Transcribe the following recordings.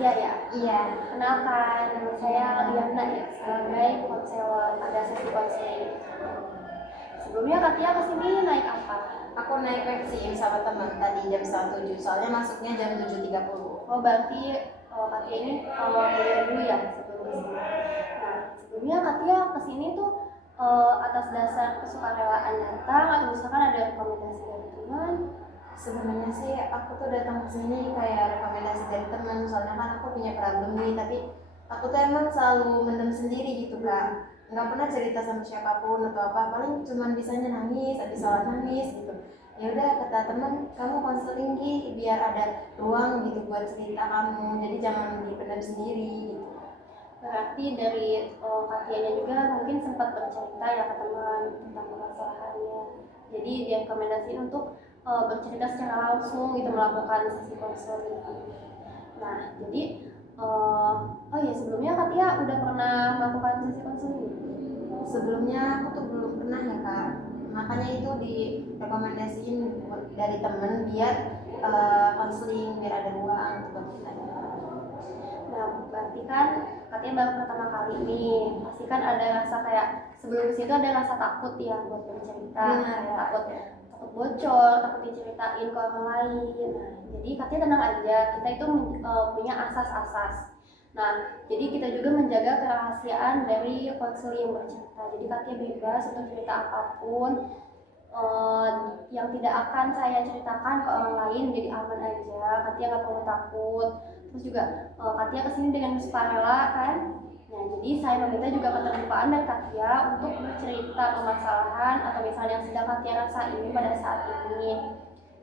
Katia ya. Iya. Kenalkan, nama saya Liana ya, sebagai konselor, ada sesi konseling. Sebelumnya Katia kesini naik apa? Aku naik taksi sama teman tadi jam 7, soalnya masuknya jam 7.30. Oh berarti Katia ini kuliah dulu ya sebelum kesini. Nah sebelumnya Katia kesini tuh atas dasar kesukarelaan datang atau misalkan ada rekomendasi dari teman? Sebenarnya sih aku tuh datang ke sini kayak rekomendasi dari teman, soalnya kan aku punya problem nih, tapi aku tuh emang selalu mendem sendiri gitu kan, nggak pernah cerita sama siapapun atau apa, paling cuman bisanya nangis, habis sholat nangis gitu. Ya udah kata teman, kamu konseling Gi, biar ada ruang gitu buat cerita kamu, jadi jangan dipendam sendiri gitu. Berarti dari Katianya juga mungkin sempat bercerita ya ke teman tentang permasalahannya. Jadi dia rekomendasiin untuk bercerita secara langsung gitu, melakukan sesi konseling. Nah, jadi oh ya sebelumnya Katia udah pernah melakukan sesi konseling? Sebelumnya aku tuh belum pernah ya kak, makanya itu direkomendasiin dari temen biar konseling, biar ada ruang untuk kita. Nah, berarti kan Katia baru pertama kali nih, pasti kan ada rasa kayak sebelum situ ada rasa takut ya buat bercerita, takut bocor, takut diceritain ke orang lain. Nah, jadi Katia tenang aja, kita itu punya asas-asas. Nah, jadi kita juga menjaga kerahasiaan dari konseling bercerita. Jadi Katia bebas untuk cerita apapun yang tidak akan saya ceritakan ke orang lain, jadi aman aja. Katia nggak perlu takut. Terus juga Katia kesini dengan sukarela kan. Nah, jadi saya meminta juga keterbukaan dari Katia untuk bercerita permasalahan atau misalnya yang sedang Katia rasain pada saat ini.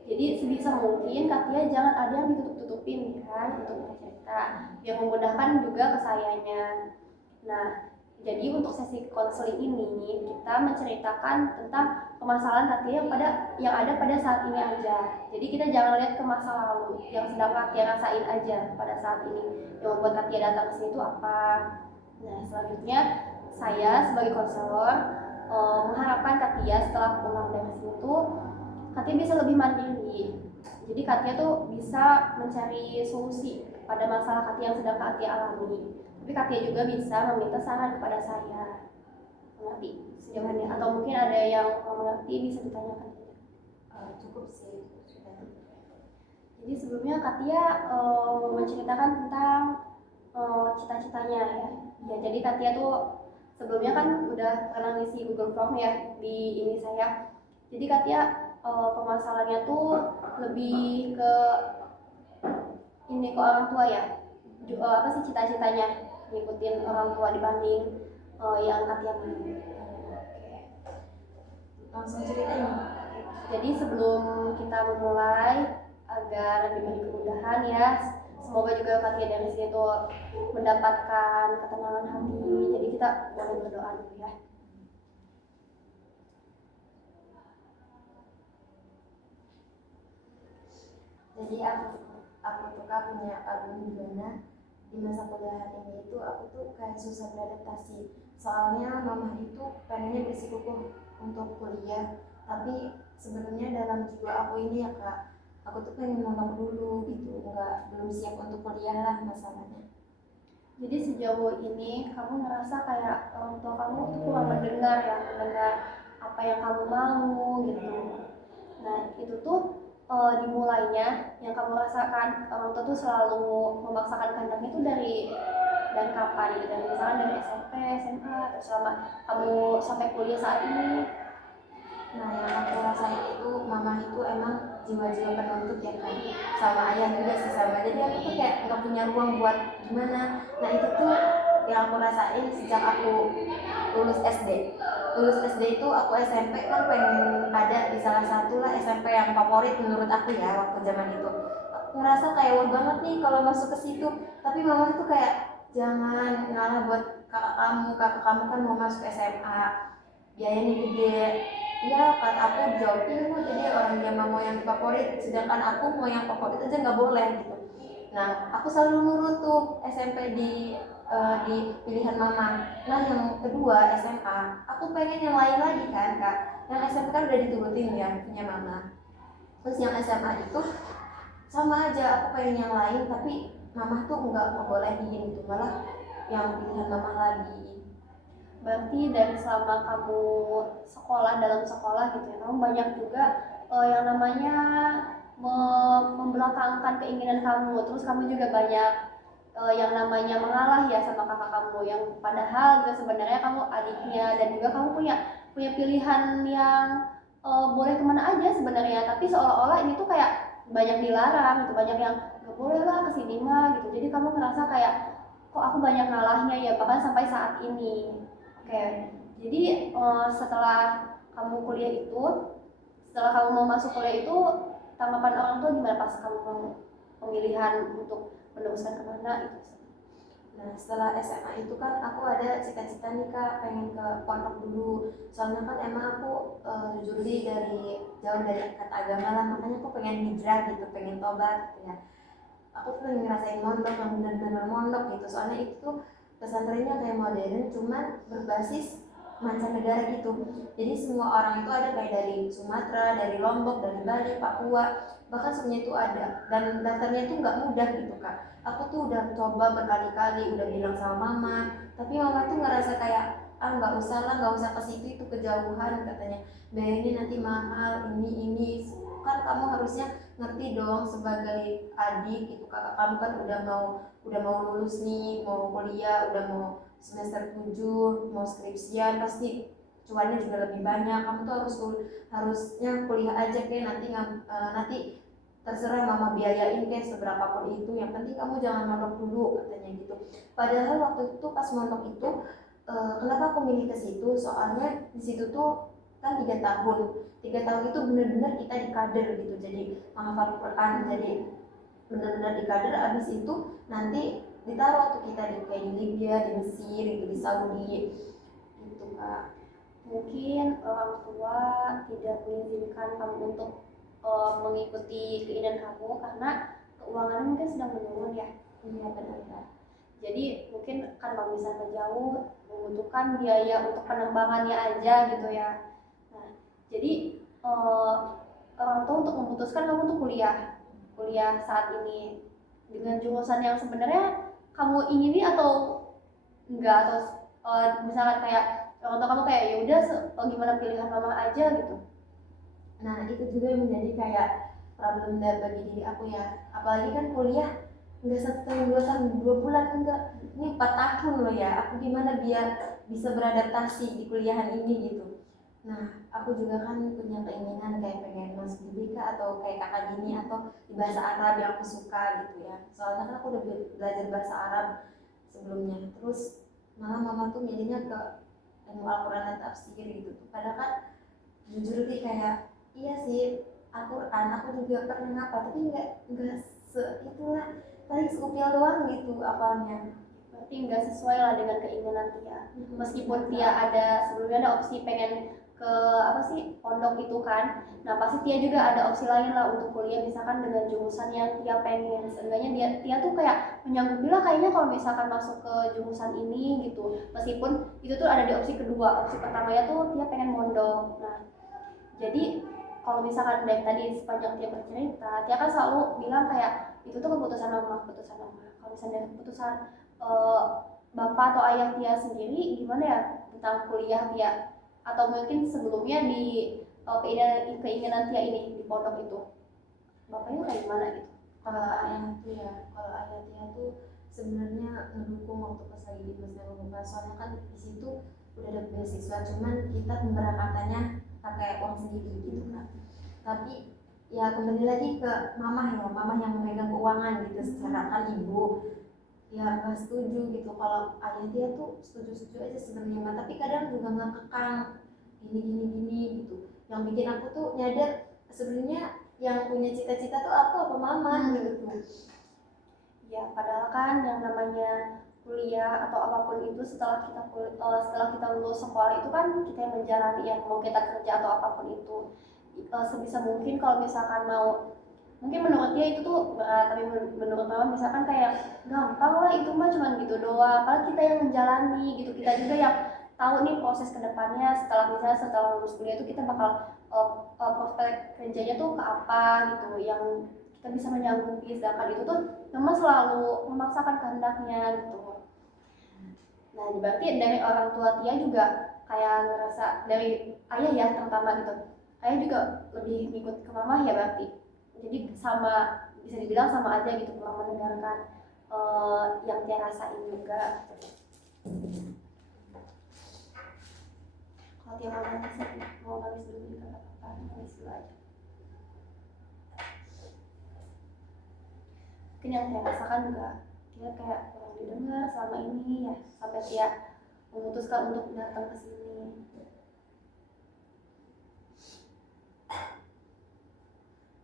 Jadi sebisa mungkin Katia jangan ada yang ditutup-tutupin kan untuk bercerita, biar memudahkan juga ke sayanya. Nah, jadi untuk sesi konseling ini kita menceritakan tentang permasalahan Katia yang ada pada saat ini aja. Jadi kita jangan lihat ke masa lalu yang sedang Katia rasain aja pada saat ini. Yang membuat Katia datang ke sini itu apa? Nah, selanjutnya saya sebagai konselor mengharapkan Katia setelah pulang dari sini tuh Katia bisa lebih mandiri. Jadi Katia tuh bisa mencari solusi pada masalah Katia yang sedang Katia alami. Tapi Katia juga bisa meminta saran kepada saya. Mengerti sejauh ini? Atau mungkin ada yang mengerti bisa ditanyakan. Cukup sih. Jadi sebelumnya Katia menceritakan tentang cita-citanya ya. Ya jadi Katia tuh sebelumnya kan udah pernah ngisi Google Form ya di ini saya. Jadi Katia permasalahannya tuh lebih ke ini ke orang tua ya. Apa sih cita-citanya ngikutin orang tua dibanding yang Katia mau. Langsung ceritain. Jadi sebelum kita memulai agar lebih kemudahan ya, semoga juga Katia dari sini tuh mendapatkan ketenangan hati. Jadi kita boleh berdoa dulu ya. Jadi aku tuh kak punya album di mana di masa kuliah ini itu aku tuh kayak susah beradaptasi. Soalnya mama itu pengennya bersikukuh untuk kuliah, tapi sebenarnya dalam jiwa aku ini ya kak, aku tuh pengen mondok dulu gitu, belum siap untuk kuliah lah masalahnya. Jadi sejauh ini kamu ngerasa kayak orang tua kamu tuh kurang mendengar apa yang kamu mau gitu. Nah itu tuh dimulainya yang kamu rasakan orang tua tuh selalu memaksakan kehendaknya itu dari kapan gitu, dan misalnya dari SMP, SMA atau selama kamu sampai kuliah saat ini. Nah yang aku rasain itu mama itu emang jiwa-jiwa penuntut ya kan, sama ayah juga sih sama, jadi aku tuh kayak nggak punya ruang buat gimana. Nah itu tuh yang aku rasain sejak aku lulus SD itu aku SMP kan pengen ada di salah satu lah SMP yang favorit menurut aku ya waktu zaman itu. Aku ngerasa kayak wah banget nih kalau masuk ke situ, tapi mama tuh kayak jangan ngalah buat kakak kamu kan mau masuk SMA, biayanya gede. Iya kan aku jawab iya mau jadi orang dia mau yang favorit, sedangkan aku mau yang favorit aja nggak boleh gitu. Nah aku selalu nurut tuh SMP di pilihan mama. Nah yang kedua SMA aku pengen yang lain lagi kan kak, yang SMP kan udah diturutin ya punya mama. Terus yang SMA itu sama aja aku pengen yang lain, tapi mamah tuh nggak ngebolehin gitu, malah yang pilihan mamah lagi. Berarti dari selama kamu dalam sekolah gitu ya, kamu banyak juga yang namanya membelakangkan keinginan kamu, terus kamu juga banyak yang namanya mengalah ya sama kakak kamu, yang padahal juga sebenarnya kamu adiknya, dan juga kamu punya punya pilihan yang boleh kemana aja sebenarnya, tapi seolah-olah ini tuh kayak banyak dilarang gitu, banyak yang nggak boleh lah kesini mah gitu, jadi kamu ngerasa kayak kok aku banyak ngalahnya ya, bahkan sampai saat ini. Oke, jadi setelah kamu mau masuk kuliah itu, tanggapan orang tua gimana pas kamu mau pemilihan untuk meneruskan kemana itu? Nah setelah SMA itu kan aku ada cita-cita nih Kak, pengen ke pondok dulu. Soalnya kan emang aku jujur sih jauh dari kata agama lah, makanya aku pengen hijrah gitu, pengen tobat gitu ya. Aku tuh pengen ngerasain mondok yang benar-benar mondok gitu. Soalnya itu tuh pesantrennya kayak modern, cuman berbasis mancanegara gitu. Jadi semua orang itu ada, kayak dari Sumatera, dari Lombok, dari Bali, Papua, bahkan semuanya itu ada. Dan daftarnya itu nggak mudah gitu Kak. Aku tuh udah coba berkali-kali, udah bilang sama mama, tapi mama tuh ngerasa kayak nggak usah lah, nggak usah ke situ, itu kejauhan katanya, biayanya nanti mahal, ini kan kamu harusnya ngerti dong sebagai adik gitu, kakak kamu kan udah mau lulus nih, mau kuliah, udah mau semester 7, mau skripsian, pasti cuannya juga lebih banyak. Kamu tuh harusnya kuliah aja kayak nanti terserah mama biayain kayak seberapapun itu, yang penting kamu jangan mondok dulu katanya gitu. Padahal waktu itu pas mondok itu kenapa aku milih ke situ, soalnya di situ tuh kan 3 tahun itu benar-benar kita dikader gitu, jadi menghafal Quran, jadi benar-benar dikader. Abis itu nanti ditaruh tuh kita kayak di Libya, di Mesir gitu, di Saudi gitu Kak. Mungkin orang tua tidak mengizinkan kamu untuk mengikuti keinginan kamu karena keuangannya mungkin sedang menurun ya. Iya benar. Jadi mungkin karena misalnya jauh membutuhkan biaya untuk penerbangannya aja gitu ya. Nah, jadi eh, orang tua untuk memutuskan kamu untuk kuliah saat ini dengan jurusan yang sebenarnya kamu ingini atau enggak, atau misalkan kayak orang tua kamu kayak ya udah gimana pilihan mama aja gitu. Nah itu juga yang menjadi kayak problem bagi diri aku ya, apalagi kan kuliah nggak 1 tahun 2 tahun 2 bulan, enggak, ini 4 tahun loh ya. Aku gimana biar bisa beradaptasi di kuliahan ini gitu. Nah aku juga kan punya keinginan kayak pengen masuk di BK atau kayak kakak gini, atau di bahasa Arab yang aku suka gitu ya, soalnya kan aku udah belajar bahasa Arab sebelumnya. Terus malah mama tuh milihnya ke ilmu Al-Quran dan tafsir gitu. Padahal kan jujur sih kayak iya sih, aku juga pernah ngapa, tapi nggak itulah, paling sekupil doang gitu apalnya. Berarti nggak sesuai lah dengan keinginan Tia. Meskipun Tia ada sebelumnya ada opsi pengen ke apa sih pondok itu kan, nah pasti Tia juga ada opsi lain lah untuk kuliah misalkan dengan jurusan yang Tia pengen. Seenggaknya Tia tuh kayak menyanggupi lah kayaknya kalau misalkan masuk ke jurusan ini gitu, meskipun itu tuh ada di opsi kedua. Opsi pertamanya tuh Tia pengen mondok. Nah jadi kalau misalkan dari tadi sepanjang Tia bercerita, Tia kan selalu bilang kayak itu tuh keputusan mama. Kalau misalnya keputusan uh, bapak atau ayah Tia sendiri gimana ya tentang kuliah Tia, atau mungkin sebelumnya di keinginan Tia ini di pondok itu bapaknya kayak gimana gitu? Kalau ayah Tia tuh sebenarnya mendukung waktu pas lagi di Mesir, soalnya kan di situ udah ada beasiswa, cuman kita pemberangkatannya pakai uang sendiri gitu kan. Tapi ya kembali lagi ke mama yang memegang keuangan gitu, secara kan ibu ya nggak setuju gitu. Kalau ayah dia tuh setuju aja sebenarnya, tapi kadang juga nggak kekang gini gitu. Yang bikin aku tuh nyadar sebenarnya yang punya cita-cita tuh aku apa mama gitu. Ya padahal kan yang namanya kuliah atau apapun itu setelah kita lulus sekolah itu kan kita yang menjalani ya, mau kita kerja atau apapun itu. Sebisa mungkin kalau misalkan mau, mungkin menurut dia itu tuh berat, tapi menurut mama misalkan kayak gampang lah itu mah cuman gitu doang, apalagi kita yang menjalani gitu, kita juga yang tahu nih proses kedepannya setelah lulus kuliah itu kita bakal prospek kerjanya tuh ke apa gitu, yang kita bisa menyanggupi, sedangkan itu tuh memang selalu memaksakan kehendaknya gitu. Nah berarti dari orang tua Tia juga kayak ngerasa, dari ayah ya terutama gitu, ayah juga lebih ngikut ke mama ya berarti, jadi sama, bisa dibilang sama aja gitu, kurang mendengarkan yang Tia rasain juga. Kalau Tia mau nangis, mau nangis dulu juga gak apa-apa, nangis dulu aja. Mungkin yang Tia rasakan juga, Tia kayak kurang didengar selama ini ya, sampai Tia memutuskan untuk datang ke sini.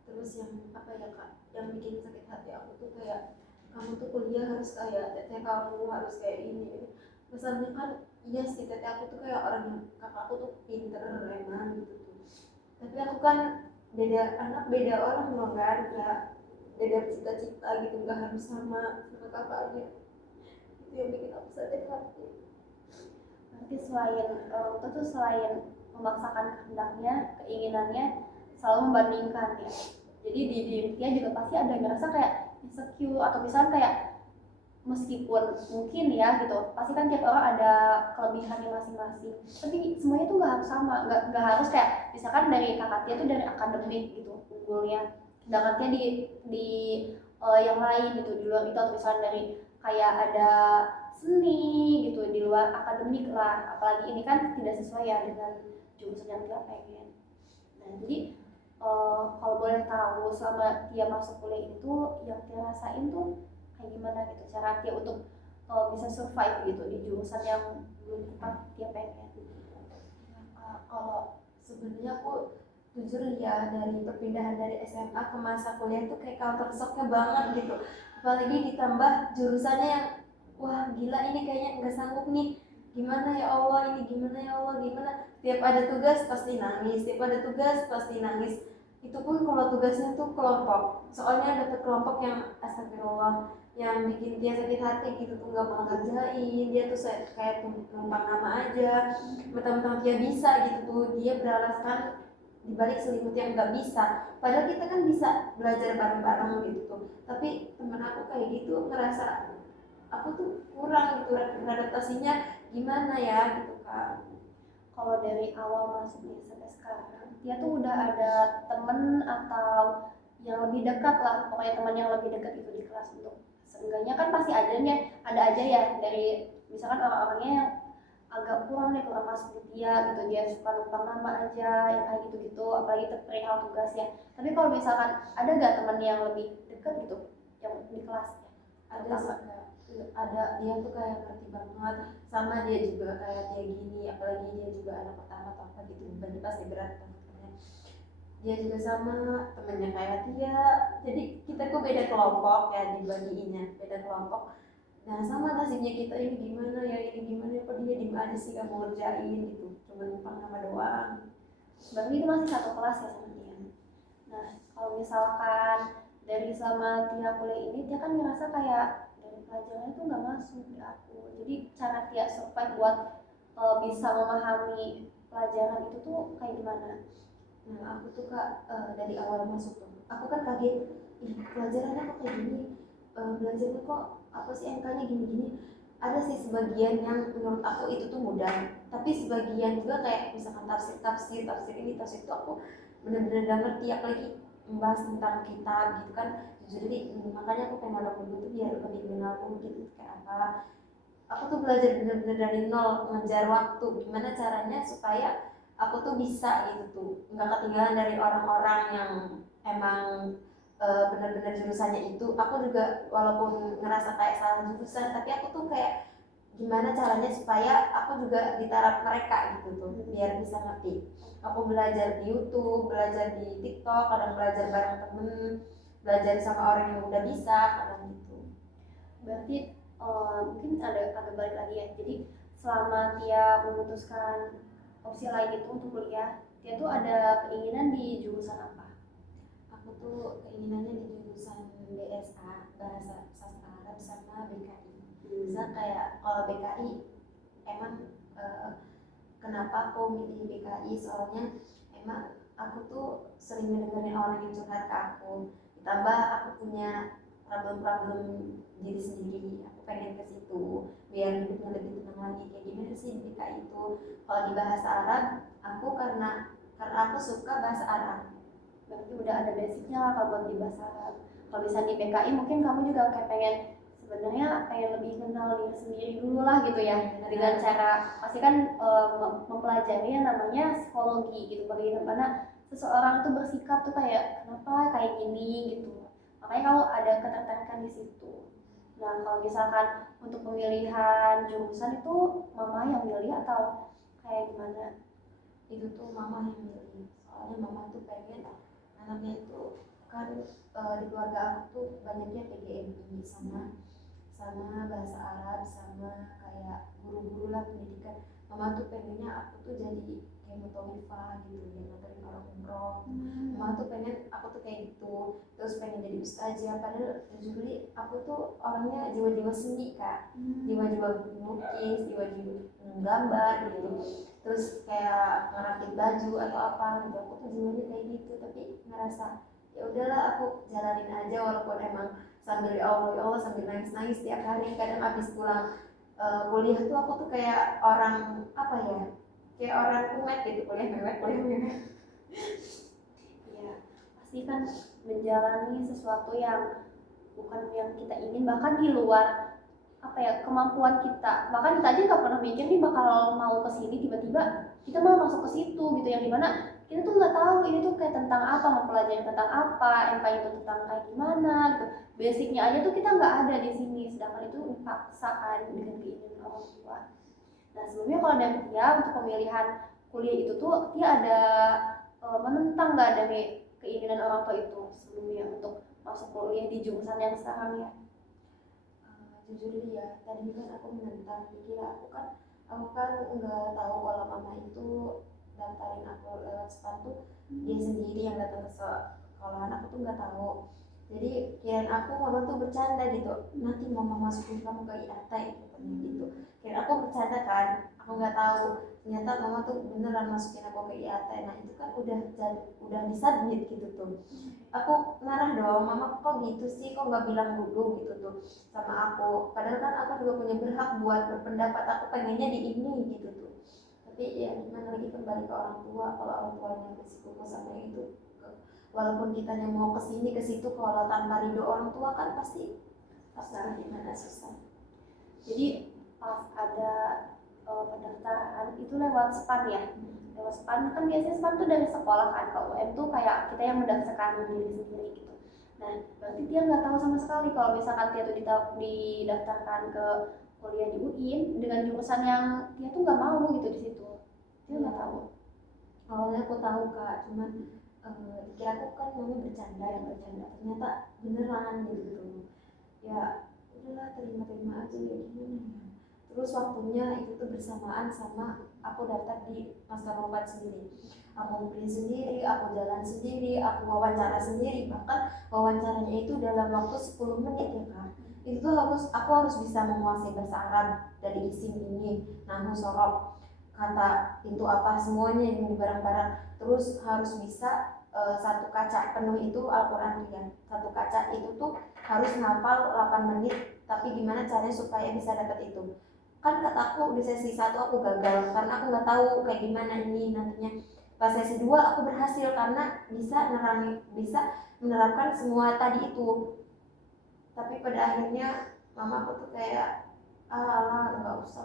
Terus yang apa ya kak, yang bikin sakit hati aku tuh kayak, kamu tuh kuliah harus kayak teteh kamu, harus kayak ini. Misalnya kan iya sih, teteh aku tuh kayak orang yang, kakakku tuh pinter emang gitu tuh, tapi aku kan beda anak, beda orang loh kan ya, beda cita-cita gitu, nggak harus sama kakaknya. Itu yang bikin aku sakit hati. Nanti selain itu tuh selain memaksakan kehendaknya, keinginannya, selalu membandingkan ya. Jadi di diri dia juga pasti ada yang ngerasa kayak insecure, atau misalnya kayak meskipun mungkin ya gitu, pasti kan tiap orang ada kelebihannya masing-masing, tapi semuanya tuh nggak harus sama, nggak harus kayak misalkan dari kakak dia tuh dari akademik gitu unggulnya, sedangkan dia di yang lain gitu di luar itu, atau misalnya dari kayak ada seni gitu di luar akademik lah, apalagi ini kan tidak sesuai ya dengan jurusan yang dia pengen. Nah jadi kalau boleh tahu selama dia masuk kuliah itu yang dia rasain tuh kayak gimana gitu, cara dia untuk bisa survive gitu di jurusan yang belum tepat dia pengen. Kalau sebenarnya aku jujur ya, dari perpindahan dari SMA ke masa kuliah tuh kayak culture shocknya banget gitu, apalagi ditambah jurusannya yang wah gila, ini kayaknya nggak sanggup nih, gimana ya Allah, ini gimana ya Allah, gimana, tiap ada tugas pasti nangis, tiap ada tugas pasti nangis. Itu pun kalau tugasnya tuh kelompok, soalnya dapet kelompok yang astagfirullah, yang bikin dia sakit hati gitu tuh, nggak mau ngerjain, dia tuh kayak numpang nama aja, mentang-mentang dia bisa gitu tuh, dia beralaskan dibalik selimut yang nggak bisa, padahal kita kan bisa belajar bareng-bareng gitu tuh. Tapi temen aku kayak gitu ngerasa aku tuh kurang gitu beradaptasinya, gimana ya gitu kak. Kalau dari awal masuknya sampai sekarang dia tuh udah ada temen atau yang lebih dekat lah, pokoknya teman yang lebih dekat itu di kelas, untuk seenggaknya kan pasti ada aja ya, dari misalkan orang-orangnya yang agak kurang nih, kurang masuk di dia gitu, dia suka numpang nama aja yang kayak gitu-gitu, apalagi perihal tugas ya. Tapi kalau misalkan ada gak teman yang lebih dekat gitu yang di kelasnya? Ada sih Kak. Ada, dia tuh kayak ngerti banget, sama dia juga kayak dia gini, apalagi dia juga anak pertama atau apa gitu, bebannya pasti berat teman-temannya. Dia juga sama temennya kayak dia, jadi kita tuh beda kelompok ya, dibagiinnya beda kelompok. Nah sama nasibnya kita, ini gimana ya, ini gimana ya, kok dia di mana sih gak mau ngerjain gitu, cuma numpang nama doang. Berarti itu masih satu kelas ya sama dia. Nah kalau misalkan dari selama Tia kuliah ini, Tia kan ngerasa kayak dari pelajaran itu nggak masuk di aku, jadi cara Tia survive buat bisa memahami pelajaran itu tuh kayak gimana? Nah aku tuh kak, dari awal masuk tuh aku kan kaget, ih pelajarannya kok kayak gini, belajarnya kok apa sih MK-nya gini-gini. Ada sih sebagian yang menurut aku itu tuh mudah, tapi sebagian juga kayak misalkan tafsir ini tafsir itu aku bener-bener gak ngerti, apalagi membahas tentang kitab gitu kan. Jadi makanya aku pengen nonton dulu tuh biar lebih mengenal dulu gitu kayak apa. Aku tuh belajar bener-bener dari nol, ngejar waktu gimana caranya supaya aku tuh bisa gitu tuh, nggak ketinggalan dari orang-orang yang emang benar-benar jurusannya itu. Aku juga walaupun ngerasa kayak salah jurusan, tapi aku tuh kayak gimana caranya supaya aku juga di taraf mereka gitu tuh, biar bisa ngerti. Aku belajar di YouTube, belajar di TikTok, kadang belajar bareng temen, belajar sama orang yang udah bisa, kadang gitu. Berarti mungkin ada agak balik lagi ya, jadi selama Tia memutuskan opsi lain itu untuk kuliah, Tia tuh ada keinginan di jurusan apa? Aku tuh keinginannya di jurusan BSA, Bahasa Sastra Arab, sama BKI. Misal kayak kalau BKI emang kenapa aku milih BKI, soalnya emang aku tuh sering mendengarin orang yang curhat ke aku, Ditambah aku punya problem-problem diri sendiri, aku pengen ke situ biar hidupnya lebih tenang lagi. Kayak gimana sih DKI itu? Kalau di bahasa Arab, aku karena aku suka bahasa Arab. Berarti udah ada basicnya lah kalau buat di bahasa Arab. Kalau misalnya di PKI mungkin kamu juga kayak pengen sebenarnya pengen lebih kenal diri sendiri dulu lah gitu ya, dengan cara pasti kan mempelajari yang namanya psikologi gitu, bagaimana seseorang tuh bersikap tuh kayak kenapa kayak gini gitu, makanya kalau ada ketertarikan di situ. Nah kalau misalkan untuk pemilihan jurusan itu mama yang milih atau kayak gimana? Itu tuh mama yang milih, soalnya mama tuh pengen anaknya itu kan di keluarga aku tuh banyaknya PGMI sama bahasa Arab sama kayak guru-guru lah pendidikan. Mama tuh pengennya aku tuh jadi kayak mutawifah gitu, yang nganterin orang umroh. Mama tuh pengen aku tuh kayak gitu, terus pengen jadi ustazah. Padahal jujur aku tuh orangnya jiwa-jiwa seni kak, jiwa-jiwa melukis, jiwa-jiwa gambar gitu, terus kayak ngerakit baju atau apa gitu. Aku tuh jiwanya kayak gitu, tapi ngerasa ya udahlah aku jalanin aja walaupun emang sambil ya Allah sambil nangis tiap hari. Kadang abis pulang kuliah tuh aku tuh kayak orang apa ya, kayak orang kumet gitu, kuliah mewek. Ya pasti kan menjalani sesuatu yang bukan yang kita ingin, bahkan di luar apa ya kemampuan kita, bahkan kita aja nggak pernah mikir nih bakal mau kesini, tiba-tiba kita malah masuk ke situ gitu, yang dimana kita tuh nggak tahu ini tuh kayak tentang apa, mempelajari tentang apa, MK itu tentang kayak gimana gitu, basicnya aja tuh kita nggak ada di sini, sedangkan itu dipaksa kan dengan keinginan orang tua. Nah sebelumnya kalau dari dia untuk pemilihan kuliah itu tuh dia ada menentang nggak dari keinginan orang tua itu sebelumnya untuk masuk kuliah di jurusan yang sekarang ya? Jujur ya, tadi kan aku menentang, dikira aku kan nggak tahu kalau mama itu daftarin aku lewat sepatu, dia sendiri yang datang ke sekolahan, aku tuh nggak tahu. Jadi kirain aku mama tuh bercanda gitu, nanti mama masukin kamu ke IAT gitu. Kirain aku bercanda kan, aku nggak tahu ternyata mama tuh beneran masukin aku ke IAT. Nah itu kan udah disubmit gitu tuh. Aku marah dong, mama kok gitu sih, kok nggak bilang dulu gitu tuh sama aku. Padahal kan aku juga punya berhak buat berpendapat, aku pengennya di ini gitu tuh. Tapi ya gimana lagi, kembali ke orang tua. Kalau orang tuanya bersikuku sama itu, walaupun kitanya mau kesini ke situ, kalau tanpa ridho orang tua kan pasti gimana susah. Jadi pas ada pendaftaran itu lewat SPAN ya, lewat SPAN kan biasanya SPAN tuh dari sekolah kan, kalau UM tuh kayak kita yang mendaftarkan diri sendiri gitu. Nah berarti dia nggak tahu sama sekali kalau misalkan dia tuh didaftarkan ke kuliah di UIN dengan jurusan yang dia tuh nggak mau gitu di situ, dia nggak tahu. Awalnya aku tahu kak, cuman dikira aku kan mama bercanda, ternyata beneran gitu. Ya udahlah, terima aja ya gimana ya. Terus waktunya itu tuh bersamaan sama aku daftar di master obat sendiri. Aku beli sendiri, aku jalan sendiri, aku wawancara sendiri. Bahkan wawancaranya itu dalam waktu 10 menit ya kak. Itu aku harus bisa menguasai bahasa Arab dari isim ini, nahu, sorob, kata itu apa semuanya yang di barang-barang. Terus harus bisa satu kaca penuh itu Al-Quran ya. Satu kaca itu tuh harus ngapal 8 menit. Tapi gimana caranya supaya bisa dapat itu? Kan kataku di sesi 1 aku gagal karena aku nggak tahu kayak gimana ini nantinya. Pas sesi 2 aku berhasil karena bisa menerapkan semua tadi itu. Tapi pada akhirnya mama aku tuh kayak nggak usah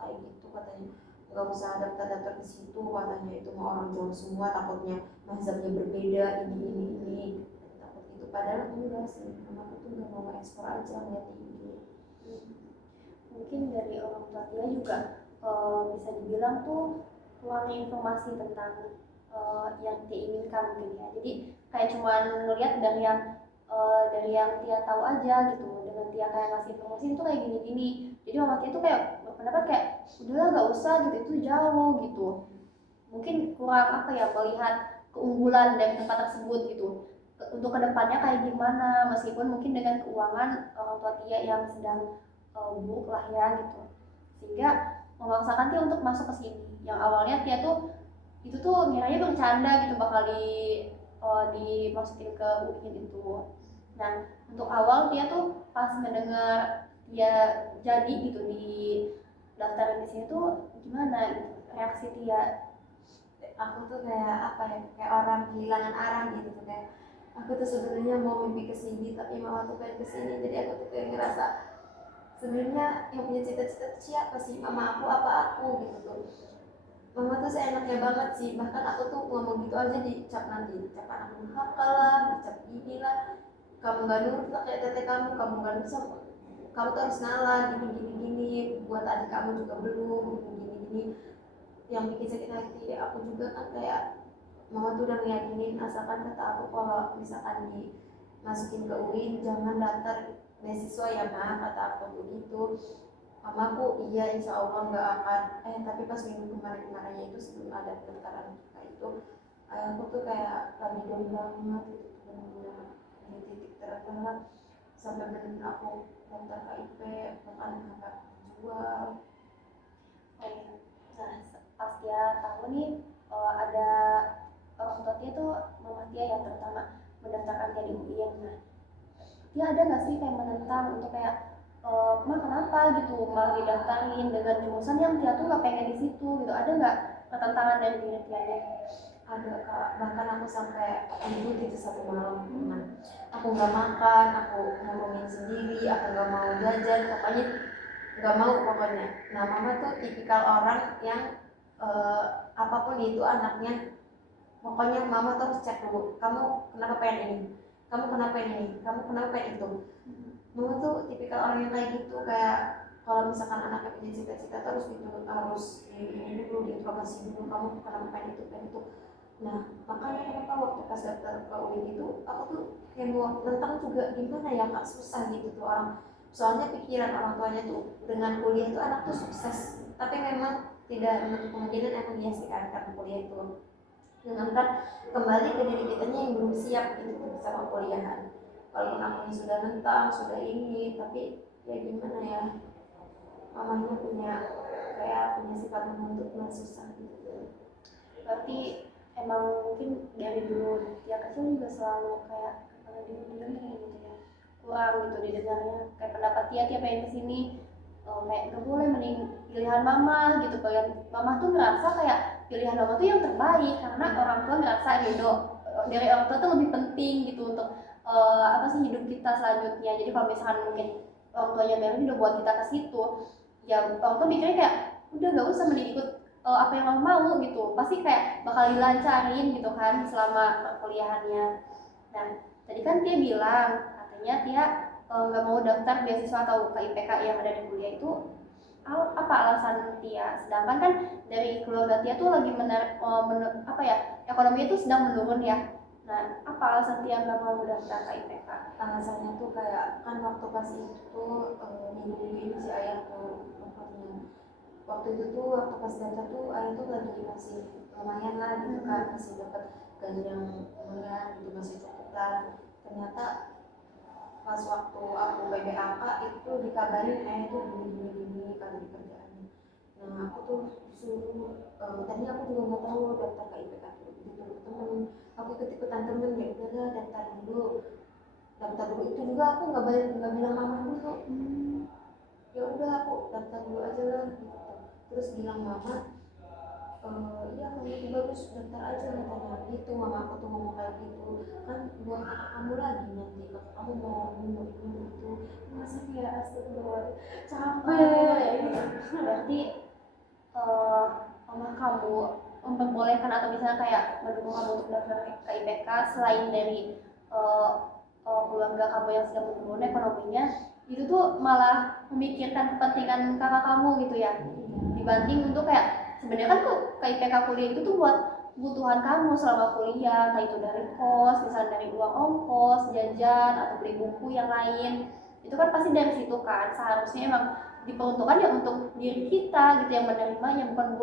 kayak gitu katanya, nggak usah daftar ke situ katanya, itu mau orang jauh semua, takutnya mazhabnya berbeda ini takut itu. Padahal enggak sih, mama aku tuh nggak mau ekspor aja ngeliat ini. Mungkin dari orang tua dia juga bisa dibilang tuh kurangnya informasi tentang yang diinginkan mungkin ya. Jadi kayak cuman ngelihat dari yang dia tahu aja gitu, dengan dia kayak ngasih informasi itu kayak gini-gini. Jadi mama dia tuh kayak berpendapat kayak udahlah nggak usah gitu, itu jauh gitu. Mungkin kurang apa ya, melihat keunggulan dari tempat tersebut gitu. Untuk kedepannya kayak gimana, meskipun mungkin dengan keuangan orang tua dia yang sedang buruk lah ya gitu, sehingga memaksakan dia untuk masuk ke sini yang awalnya dia tuh itu tuh ngiranya bercanda gitu bakal dimasukin ke UIN itu. Nah untuk awal dia tuh pas mendengar dia jadi gitu di daftarin di sini tuh gimana gitu reaksi dia? Aku tuh kayak apa ya, kayak orang kehilangan arah gitu tuh, kayak aku tuh sebenarnya mau mimpi kesini tapi mama tuh pengen kesini, jadi aku tuh kayak ngerasa sebenarnya yang punya cita-cita tuh siapa sih, mama aku apa aku gitu tuh. Mama tuh seenaknya banget sih, bahkan aku tuh ngomong gitu aja dicap, nanti dicap anak durhaka lah, dicap gini lah, kamu gak nurut lah kayak teteh kamu gak nurut sama, kamu tuh harus ngalah gini gini gini, buat adik kamu juga belum gini gini gini. Yang bikin sakit hati aku juga kan kayak mama tuh udah ngeyakinin, asalkan kata aku kalau misalkan dimasukin ke UIN jangan daftar beasiswa ya mah, kata aku begitu. Mamaku iya insya Allah nggak akan, tapi pas minggu kemarin-kemarinnya itu sebelum ada pendaftaran kayak itu, ayahku tuh kayak lagi down banget gitu, bener-bener di titik terendah sampai bener aku daftar KIP, bahkan kakak jual. Oh iya. Nah pas dia tahu nih ada orang tua dia tuh mama dia yang terutama mendaftarkan dia di UIN. Nah dia ada nggak sih kayak menentang untuk kayak mah kenapa gitu malah didaftarin dengan jurusan yang dia tuh nggak pengen di situ gitu, ada nggak pertentangan dari diri dia? Ada kak, bahkan aku sampai ribut itu satu malam. Nah, aku nggak makan, aku ngomongin sendiri, aku nggak mau jajan, pokoknya nggak mau pokoknya. Nah mama tuh tipikal orang yang apapun itu anaknya, pokoknya mama tuh harus cek dulu, kamu kenapa pengen ini, kamu kenapa pengen ini, kamu kenapa pengen itu. Mama tuh tipikal orang yang kayak gitu, kayak kalau misalkan anaknya punya cita-cita terus gitu harus ini dulu, diinterogasi dulu, kamu kenapa pengen itu pengen itu. Nah makanya kenapa waktu pas daftar ke UIN itu aku tuh kayak mau nentang juga, gimana ya kak, susah gitu tuh orang, soalnya pikiran orang tuanya tuh dengan kuliah tuh anak tuh sukses, tapi memang tidak menutup kemungkinan emang iya sih kan karena kuliah itu mengangkat kembali ke diri kitanya yang belum siap gitu sama kuliahan. Walaupun aku sudah nentang, sudah ini, tapi ya gimana ya, mamanya punya kayak punya sifat menuntut yang susah gitu. Berarti emang mungkin dari dulu dia kecil juga selalu kayak kepala diri gitu ya, kurang gitu didengarnya kayak pendapat dia pengen kesini kayak gak boleh, mending pilihan mama gitu. Kalian mama tuh ngerasa kayak pilihan mama tuh yang terbaik karena orang tua ngerasa ridho dari orang tua tuh lebih penting gitu untuk apa sih hidup kita selanjutnya. Jadi kalau misalkan mungkin orang tuanya bilang udah buat kita ke situ, ya orang tua mikirnya kayak udah gak usah, mending ikut apa yang mama mau gitu, pasti kayak bakal dilancarin gitu kan selama perkuliahannya. Dan tadi kan dia bilang katanya dia nggak mau daftar beasiswa atau KIPK yang ada di kuliah itu, apa alasan dia? Sedangkan kan dari keluarga dia tuh lagi apa ya, ekonomi itu sedang menurun ya. Nah apa alasan dia nggak mau daftar KIPK? Alasannya tuh kayak kan waktu pas itu tuh minggu ini si ayah tuh pokoknya waktu itu tuh waktu pas daftar tuh ayah tuh lagi masih lumayan lah gitu kan, masih dapat gaji yang lumayan gitu, masih cukup lah. Ternyata pas waktu aku PBAK itu dikabarin itu gini kalau di kerjaannya. Nah aku tuh suruh tadinya aku juga nggak tahu daftar KIPK tuh gitu temen, aku ikut-ikutan temen, ya udahlah daftar dulu itu juga aku nggak bilang mama dulu. Ya udah aku daftar dulu aja lah gitu. Terus bilang mama, iya kamu itu bagus, daftar aja katanya gitu. Mama aku tuh ngomong kayak gitu kan, buat kakak kamu lagi nanti, kakak kamu mau minum gitu. Masa ya astagfirullah, capek. Berarti mama kamu memperbolehkan atau misalnya kayak mendukung kamu untuk daftar ke IPK selain dari keluarga kamu yang sedang menurun ekonominya, itu tuh malah memikirkan kepentingan kakak kamu gitu ya, dibanding untuk kayak sebenarnya kan kok KIPK kuliah itu tuh buat kebutuhan kamu selama kuliah, entah itu dari kos, misalnya dari uang ongkos, jajan atau beli buku yang lain, itu kan pasti dari situ kan. Seharusnya emang diperuntukkan ya untuk diri kita gitu yang menerimanya, bukan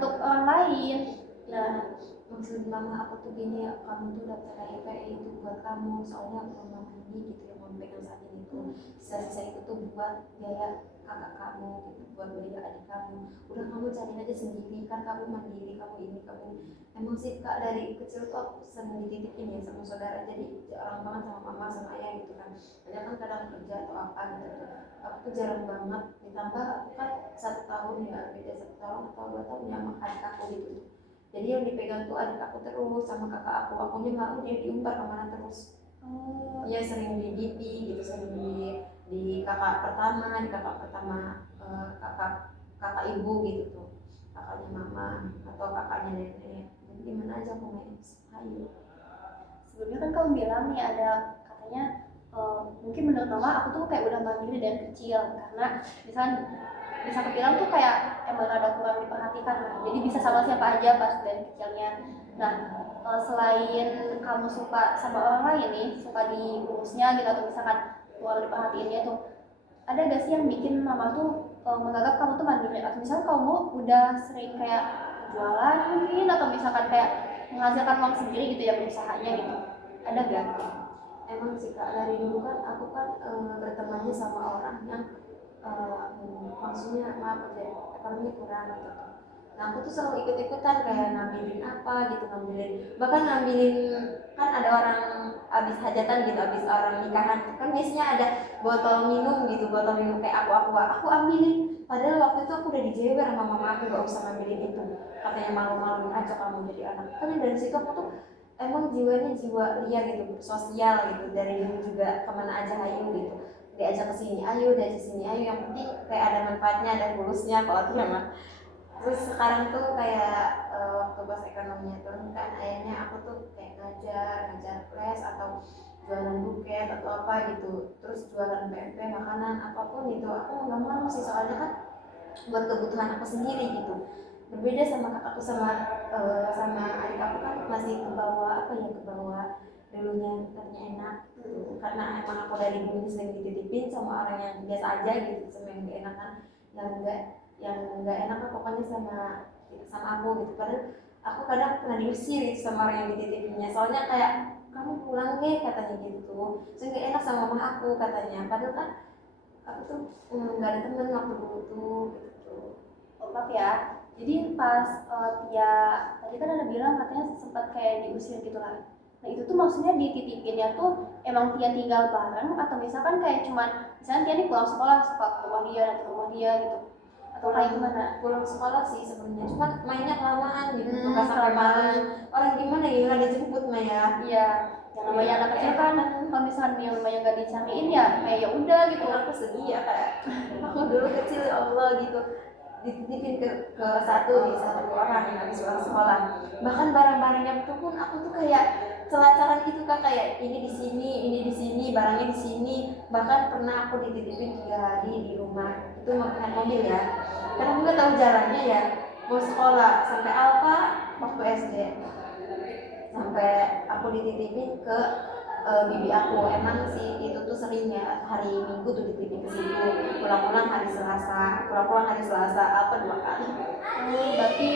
untuk orang lain. Nah Maksud mama aku tuh gini ya, kamu tuh daftar KIP itu buat kamu, soalnya aku mama ini gitu yang mau pegang saat ini gitu. Sisa-sisa itu tuh buat biaya kakak kamu gitu, buat biaya adik kamu. Udah kamu cari aja sendiri, kan kamu mandiri, kamu ini kamu ini. Emang sih Kak, dari kecil tuh aku sering dititipin ya sama saudara, jadi jarang banget sama mama sama ayah gitu kan. Ada kan kadang kerja atau apa gitu, aku tuh jarang banget. Ditambah aku kan 1 tahun ya, beda 1 tahun atau 2 tahun ya sama adik aku gitu. Jadi yang dipegang tuh adik aku terus sama kakak aku, akunya mau dia diumbar kemana terus. Iya sering di bibi gitu, sering di kakak pertama, kakak ibu gitu tuh, kakaknya mama atau kakaknya nenek. Jadi gimana aja aku main ayo. Sebelumnya kan kamu bilang nih ada katanya mungkin menurut mama aku tuh kayak udah mandiri dari kecil, karena bisa kebilang tuh kayak emang ada kurang diperhatikan lah. Jadi bisa sama siapa aja pas dari kecilnya. Nah, selain kamu suka sama orang lain nih, suka diurusnya gitu atau misalkan kurang diperhatiinnya tuh, ada gak sih yang bikin mama tuh menganggap kamu tuh mandiri, atau misalkan kamu udah sering kayak jualan mungkin, atau misalkan kayak menghasilkan uang sendiri gitu ya, berusahanya gitu, ada gak? Emang sih Kak, dari dulu kan aku kan bertemannya sama orang yang maksudnya maaf aja ekonomi kurang gitu. Nah aku tuh selalu ikut-ikutan kayak ngambilin apa gitu, bahkan ngambilin, kan ada orang abis hajatan gitu, abis orang nikahan kan biasanya ada botol minum gitu, botol minum kayak aku ambilin, padahal waktu itu aku udah dijewer sama mama aku gak usah ngambilin itu, katanya malu-maluin aja kamu jadi anak. Kan dari situ aku tuh emang jiwanya jiwa ria gitu, sosial gitu, dari dulu juga kemana aja ayo gitu, diajak ke sini ayo, diajak sini ayo, yang penting kayak ada manfaatnya, ada fulusnya kalau aku mah. Terus sekarang tuh kayak waktu pas ekonominya turun kan, akhirnya aku tuh kayak ngajar les atau jualan buket atau apa gitu, terus jualan PMP makanan apapun gitu, aku nggak malu sih, soalnya kan buat kebutuhan aku sendiri gitu. Berbeda sama kakakku sama adik aku kan masih ke bawah dulunya ternyata enak gitu, karena emang aku dari dulu sering dititipin sama orang yang biasa aja gitu, sama yang gak enakan, yang nggak enak kan pokoknya sama aku gitu. Padahal aku kadang pernah diusir itu sama orang yang dititipinnya, soalnya kayak kamu pulang deh katanya gitu, saya nggak enak sama mama aku katanya, padahal kan aku tuh nggak ada temen waktu dulu tuh gitu. Oh, maaf ya, jadi pas Tia tadi kan ada bilang katanya sempat kayak diusir gitu lah. Nah itu tuh maksudnya dititipinnya tuh emang Tia tinggal bareng, atau misalkan kayak cuman misalnya Tia nih pulang sekolah suka ke rumah dia, nanti ke rumah dia gitu, atau kayak gimana? Pulang sekolah sih sebenarnya, cuma mainnya kelamaan gitu, suka sampai malam. Orang gimana ya nggak dijemput mah ya. Iya, yang namanya anak kecil kan kalau misalkan yang namanya nggak dicariin ya kayak ya udah gitu. Aku sedih ya kayak aku dulu kecil ya Allah gitu, dititipin ke satu orang yang habis pulang sekolah, bahkan barang-barangnya itu pun aku tuh kayak celah-celah gitu kan, kayak ini di sini, barangnya di sini. Bahkan pernah aku dititipin 3 hari di rumah itu naik mobil ya, karena aku nggak tahu jalannya ya, mau sekolah sampai Alfa waktu SD, sampai aku dititipin ke bibi aku. Emang sih itu tuh sering ya, hari Minggu tuh dititipin ke situ, pulang-pulang hari Selasa apa 2 kali. Berarti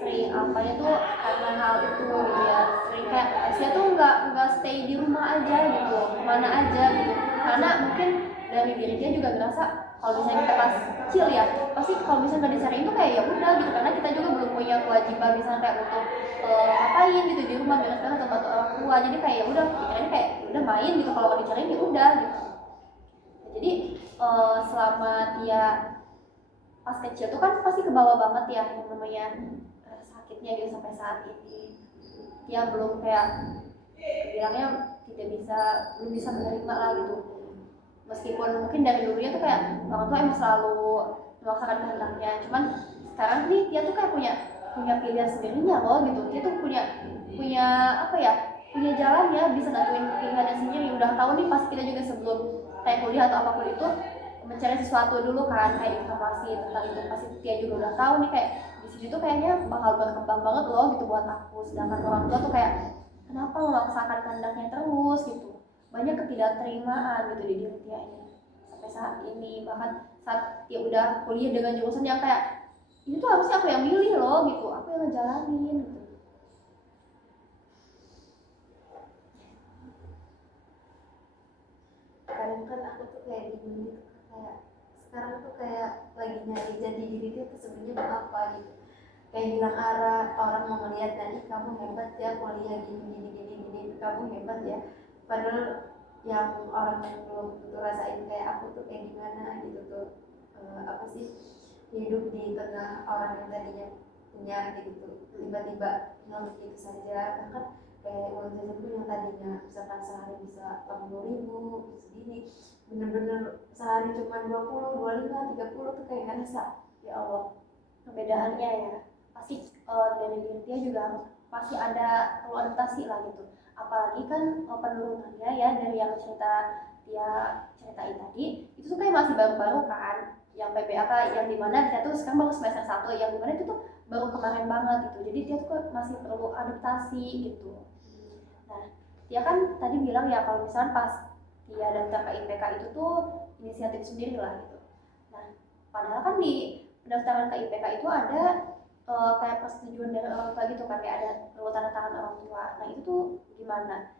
sering apanya tuh karena hal itu gitu ya, sering kayak Asia tuh nggak stay di rumah aja gitu, kemana aja gitu, karena mungkin dari diri dia juga ngerasa kalau misalnya kita pas kecil ya pasti kalau misalnya nggak dicariin tuh kayak ya udah gitu, karena kita juga belum punya kewajiban misalnya kayak untuk ngapain gitu di rumah, beres-beres atau bantu orang tua, jadi kayak ya udah pikirannya kayak ya udah main gitu, kalau nggak dicariin ya udah gitu. Jadi selama dia pas kecil tuh kan pasti ke bawah banget ya yang namanya sakitnya gitu sampai saat ini. Dia belum kayak bilangnya belum bisa menerima lah gitu. Meskipun mungkin dari dulunya tuh kayak orang tua emang selalu memaksakan kehendaknya, cuman sekarang nih dia tuh kayak punya pilihan sendirinya loh gitu. Dia tuh punya apa ya, punya jalan ya, bisa nentuin pilihannya sendiri. Udah tahu nih pas kita juga sebelum kayak kuliah atau apapun itu mencari sesuatu dulu kan, kayak informasi tentang itu, pasti dia juga udah tahu nih kayak di sini tuh kayaknya bakal berkembang banget loh gitu buat aku. Sedangkan orang tua tuh kayak kenapa memaksakan kehendaknya terus gitu, banyak ketidakterimaan gitu di diri dia ini sampai saat ini. Bahkan saat dia udah kuliah dengan jurusan yang kayak ini tuh harusnya aku yang milih loh gitu, aku yang ngejalanin gitu. Kadang kan aku tuh lagi nyari jati diri dia tuh sebenarnya mau apa gitu, kayak bilang arah orang mau ngeliat nanti kamu hebat ya kuliah gini kamu hebat ya, padahal yang orang yang belum tentu rasain kayak aku tuh kayak gimana gitu tuh, apa sih, hidup di tengah orang yang tadinya punya gitu tuh tiba-tiba hilang gitu saja. Bahkan kayak uang jajan tuh yang tadinya misalkan sehari bisa 80.000 segini, bener-bener sehari cuma 20, 25, 30 tuh kayak ngerasa ya Allah perbedaannya ya. Pasti dari diri dia juga pasti ada perlu adaptasi lah gitu. Apalagi kan penurunannya ya dari yang dia ceritain tadi itu tuh kayak masih baru-baru kan, yang PPAK yang dimana dia tuh sekarang baru semester 1, yang dimana itu tuh baru kemarin banget gitu, jadi dia tuh masih perlu adaptasi gitu. Nah dia kan tadi bilang ya kalau misalnya pas dia daftar ke IPK itu tuh inisiatif sendiri lah gitu. Nah padahal kan di pendaftaran ke IPK itu ada kayak persetujuan dari orang tua gitu kan, kayak ada perlu tanda tangan orang tua. Nah itu tuh gimana?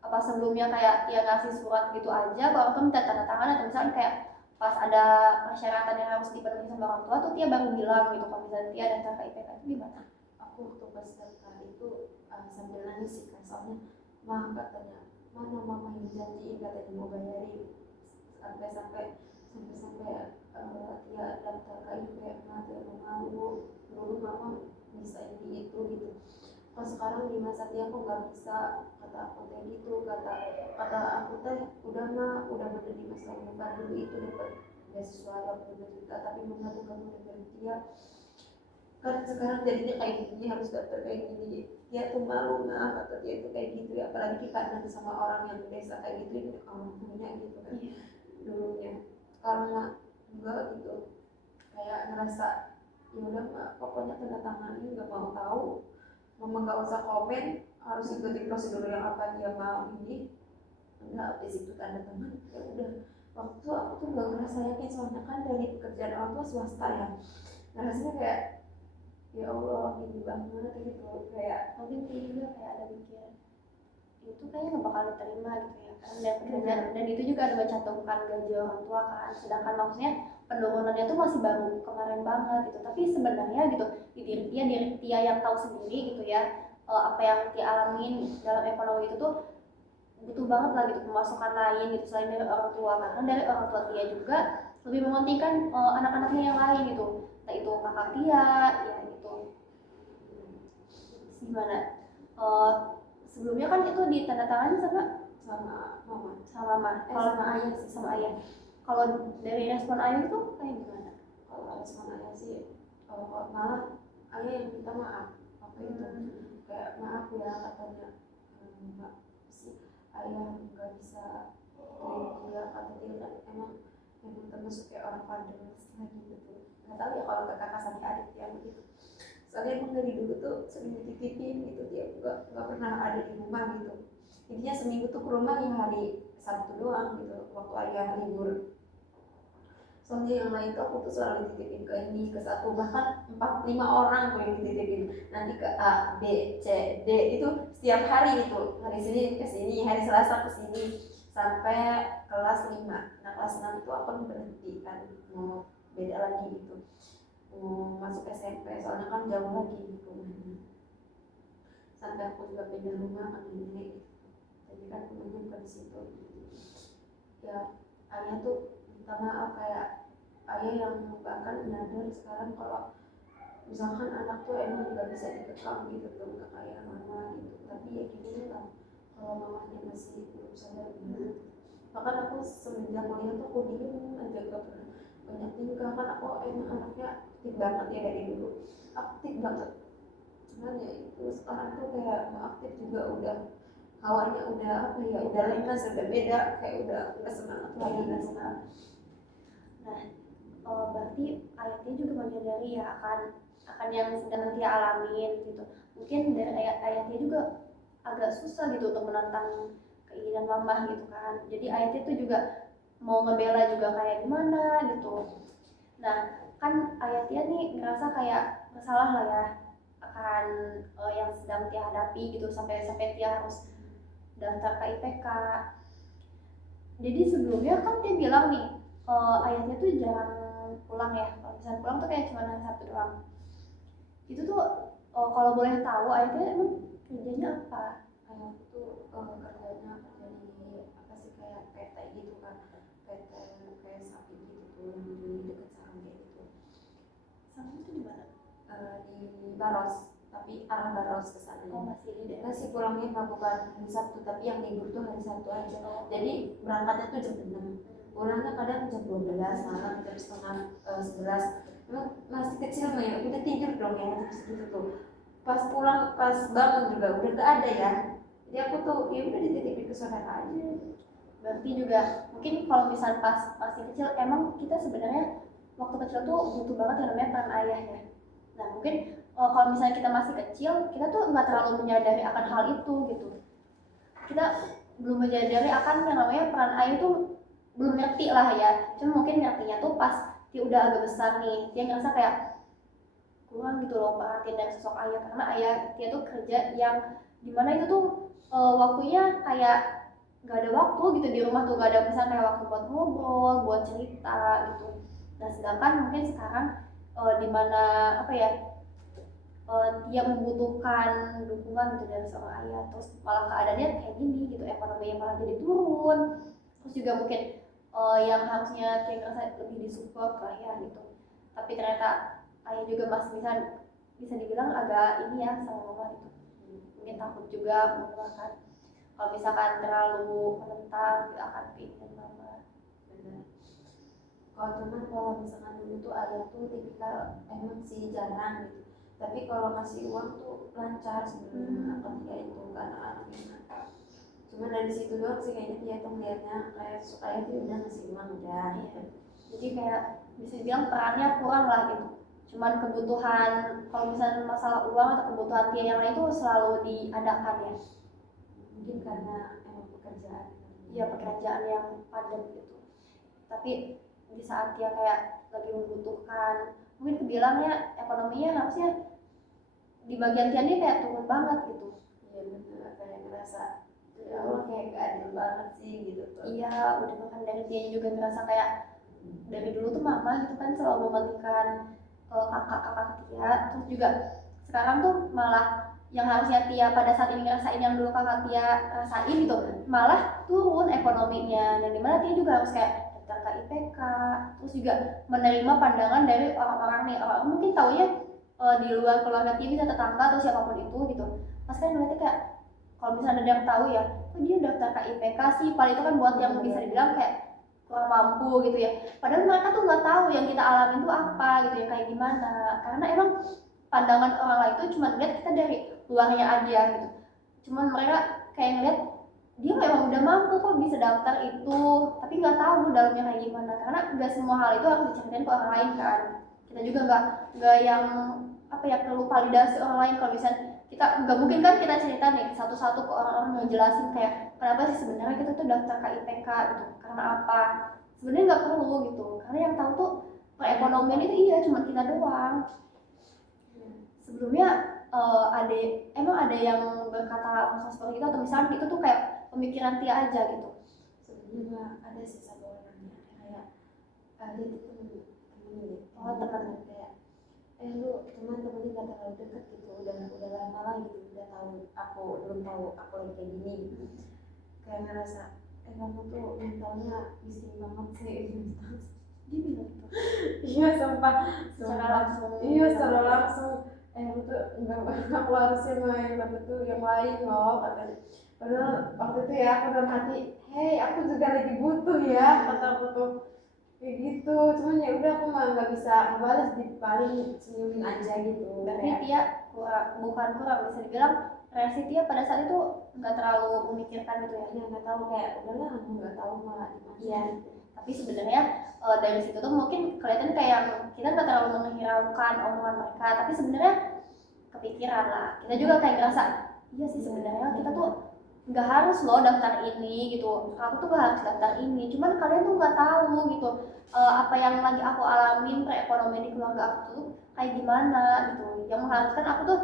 Apa sebelumnya kayak dia ngasih surat gitu aja ke orang tua minta tanda tangan, atau misalnya kayak pas ada persyaratan yang harus dipenuhi sama orang tua tuh dia baru bilang gitu kalau misalnya dia daftar ke IPK itu gimana? aku waktu pas daftar itu sambil nangis sih kan, soalnya mah katanya mana mama yang janjiin katanya mau bayarin sampai dia daftar ke IPK dia mau malu dulu mama bisa ini itu gitu. Kalau sekarang di masa dia aku nggak bisa, kata aku kayak gitu, kata aku teh udah mah udah bener di masa bukan dulu itu dapat beasiswa 20 juta tapi mama tuh kamu dari dia kan sekarang jadinya kayak gini harus daftar kayak gini, dia tuh malu nah kata dia itu kayak gitu ya, apalagi karena sama orang yang desa kayak gitu ini orang punya gitu kan dulunya. Karena enggak gitu kayak ngerasa ya udah mah pokoknya tanda tanganin nggak mau tahu, mama nggak usah komen, harus ikuti prosedur yang apa dia mau ini enggak, habis itu tanda tangan ya udah. Waktu aku tuh nggak ngerasa yakin soalnya kan dari pekerjaan orang tua swasta ya, rasanya kayak ya Allah ini banget gitu, kayak Mungkin dia juga kayak ada pikiran itu kayaknya nggak bakal diterima gitu ya kan, dan pekerjaan dan itu juga ada mencantumkan gaji orang tua kan, sedangkan maksudnya penurunannya tuh masih baru kemarin banget gitu. Tapi sebenarnya gitu di diri dia yang tahu sendiri gitu ya, apa yang dia alamin dalam ekonomi itu tuh butuh banget lah gitu pemasukan lain gitu selain dari orang tua, karena dari orang tua dia juga lebih mementingkan anak-anaknya yang lain gitu, entah itu kakak dia ya gitu. Gimana sebelumnya kan itu ditandatangani sama mama mama, kalau sama ayah sih, sama ayah. Kalau dari respon ayah itu kayak gimana? kalau respon ayah sih malah ayah yang minta maaf apa itu kayak maaf ya katanya, nggak sih ayah nggak bisa dia kata dia kan emang termasuk kayak orang fatherless lagi gitu, nggak tahu ya kalau ke kakak sama adik ya begitu, soalnya emang dari dulu tuh sering dititipin gitu, dia nggak pernah ada di rumah gitu, jadinya seminggu tuh ke rumah ya hari Sabtu doang gitu waktu ayah libur. Soalnya yang lain tuh aku tuh selalu dititipin ke ini ke satu, bahkan 4-5 orang tuh yang dititipin, nanti ke A B C D itu setiap hari itu, hari Senin ke sini, hari Selasa ke sini sampai kelas 5. Nah kelas 6 itu aku berhenti kan, mau beda lagi gitu, mau masuk SMP soalnya kan jauh lagi gitu rumahnya, sampai aku juga pindah rumah kan nenek gitu, jadi kan rumahnya bukan di situ ya. Ayah tuh minta maaf kayak ayah yang bahkan nyadar sekarang kalau misalkan anak tuh emang nggak bisa dikekang gitu tuh nggak kayak mama gitu, tapi ya gini lah kalau mamanya masih belum sadar gitu. Bahkan aku semenjak kuliah tuh aku diem aja gak pernah banyak tingkah, kan aku emang anaknya aktif banget ya dari dulu, aktif banget, cuman ya itu sekarang tuh kayak nggak aktif juga, udah hawanya udah apa ya, udah lemas, udah beda, kayak udah nggak semangat lagi nggak semangat. Nah berarti ayahnya juga menyadari ya akan yang sedang dia alamin gitu. Mungkin dari ayahnya juga agak susah gitu untuk menantang keinginan mama gitu kan, jadi ayahnya tuh juga mau ngebela juga kayak gimana gitu. Nah kan ayahnya nih ngerasa kayak bersalah lah ya akan yang sedang dia hadapi gitu, sampai dia harus daftar ke IPK. Jadi sebelumnya kan dia bilang nih ayahnya tuh jarang pulang ya, kalau misalnya pulang tuh kayak cuma hari Sabtu doang. Itu tuh kalau boleh tahu ayah tuh emang kerjanya apa? Ayah aku tuh kerjanya kerja di apa sih kayak PT gitu kan, PT kayak sapi gitu tuh yang di dekat sarang kayak gitu. Sarang itu di mana? Di Baros, tapi arah Baros ke sana. Oh, masih di daerah. Masih pulangnya mah bukan hari Sabtu, tapi yang libur tuh hari Sabtu aja. Jadi berangkatnya tuh jam 6, pulangnya kadang jam 12 malam, jam setengah 11. Emang masih kecil mah ya, udah tidur dong ya jam segitu tuh. Pas pulang, pas bangun juga udah gak ada ya. Jadi aku tuh ya udah dititipin ke saudara aja. Berarti juga mungkin kalau misalnya pas masih kecil emang kita sebenarnya waktu kecil tuh butuh banget yang namanya peran ayah ya. Nah mungkin kalau misalnya kita masih kecil, kita tuh nggak terlalu menyadari akan hal itu gitu. Kita belum menyadari akan yang namanya peran ayah tuh belum ngerti lah ya. Cuma mungkin ngertinya tuh pas dia udah agak besar nih, dia ngerasa kayak kurang gitu loh perhatian dari sosok ayah, karena ayah dia tuh kerja yang dimana itu tuh waktunya kayak nggak ada waktu gitu di rumah tuh, nggak ada misalnya kayak waktu buat ngobrol, buat cerita gitu. Nah sedangkan mungkin sekarang dimana apa ya, dia membutuhkan dukungan gitu dari seorang ayah, terus malah keadaannya kayak gini gitu, ekonominya malah jadi turun, terus juga mungkin yang harusnya dia ngerasa lebih disupport lah ya gitu, tapi ternyata ayah juga masih bisa dibilang agak ini ya sama mama gitu, mungkin takut juga mengeluarkan kalau misalkan terlalu menentang tidak akan keinginan mama. Benar. Kalau misalkan dulu tuh ayah tuh tipikal emang sih jarang gitu, tapi kalau kasih uang tuh lancar sebenarnya ketika itu ke anak-anaknya. Cuma dari situ doang sih kayaknya dia tuh melihatnya kayak supaya dia udah ngasih uang udah gitu. Jadi kayak bisa dibilang perannya kurang lah gitu, cuman kebutuhan kalau misalnya masalah uang atau kebutuhan dia yang lain tuh selalu diadakan ya, Mungkin karena emang pekerjaan. ya pekerjaan yang padat gitu. Tapi di saat dia kayak lagi membutuhkan, mungkin kebilangnya ekonominya harusnya di bagian tiannya kayak turun banget gitu. Iya benar, kayak ngerasa ya Allah kayak gak adil banget sih gitu tuh. Iya, udah bahkan dari dia juga ngerasa kayak dari dulu tuh mama gitu kan selalu mementingkan kakak-kakak Tia, terus juga sekarang tuh malah yang harusnya Tia pada saat ini ngerasain yang dulu kakak Tia rasain gitu, malah turun ekonominya, dan dimana Tia juga harus kayak daftar ke IPK, terus juga menerima pandangan dari orang-orang nih, orang mungkin taunya di luar keluarga Tia bisa tetangga atau siapapun itu gitu, pas kan ngeliatnya kayak kalau misalnya ada yang tahu ya, oh dia daftar ke IPK sih, paling itu kan buat yang bisa dibilang kayak kurang mampu gitu ya, padahal mereka tuh nggak tahu yang kita alami itu apa gitu ya, kayak gimana, karena emang pandangan orang lain itu cuma lihat kita dari luarnya aja gitu, cuman mereka kayak ngeliat dia memang udah mampu kok bisa daftar itu, tapi nggak tahu dalamnya kayak gimana, karena nggak semua hal itu harus diceritain ke orang lain kan, kita juga nggak yang apa ya perlu validasi orang lain, kalau misalnya kita nggak mungkin kan kita cerita nih satu-satu ke orang-orang ngejelasin kayak kenapa sih sebenarnya kita tuh daftar ke IPK gitu, karena apa, sebenarnya nggak perlu gitu, karena yang tahu tuh perekonomian itu iya cuma kita doang. Sebelumnya emang ada yang berkata langsung seperti itu, atau misalnya itu tuh kayak pemikiran Tia aja gitu? Sebenarnya ada sih satu orangnya kayak dia tuh temen gitu. Oh teman. Kayak lu cuman temennya gak terlalu deket gitu, udah lama lah gitu, udah tahu aku belum tahu aku lagi kayak gini gitu. Kayak ngerasa kamu tuh mentalnya miskin banget sih. Dia bilang gitu? Iya sumpah Secara langsung? Iya secara langsung. Lu tuh enggak aku harusnya main tapi tuh yang lain loh katanya. Padahal waktu itu ya aku dalam hati, hey aku juga lagi butuh ya, kata aku tuh kayak gitu. Cuman ya udah aku mah nggak bisa ngebalas, di paling senyumin aja gitu. Berarti Tia bukan kurang, bisa dibilang reaksi Tia pada saat itu nggak terlalu memikirkan gitu ya? Ya nggak tahu, kayak udahlah aku nggak tahu malah gimana. Iya. Tapi sebenarnya dari situ tuh mungkin kelihatan kayak kita nggak terlalu menghiraukan omongan mereka, tapi sebenarnya kepikiran lah. Kita juga kayak ngerasa iya sih sebenarnya kita tuh nggak harus loh daftar ini gitu. Aku tuh nggak harus daftar ini. Cuman kalian tuh nggak tahu gitu apa yang lagi aku alamin, perekonomian di keluarga aku tuh kayak gimana gitu. Yang mengharuskan aku tuh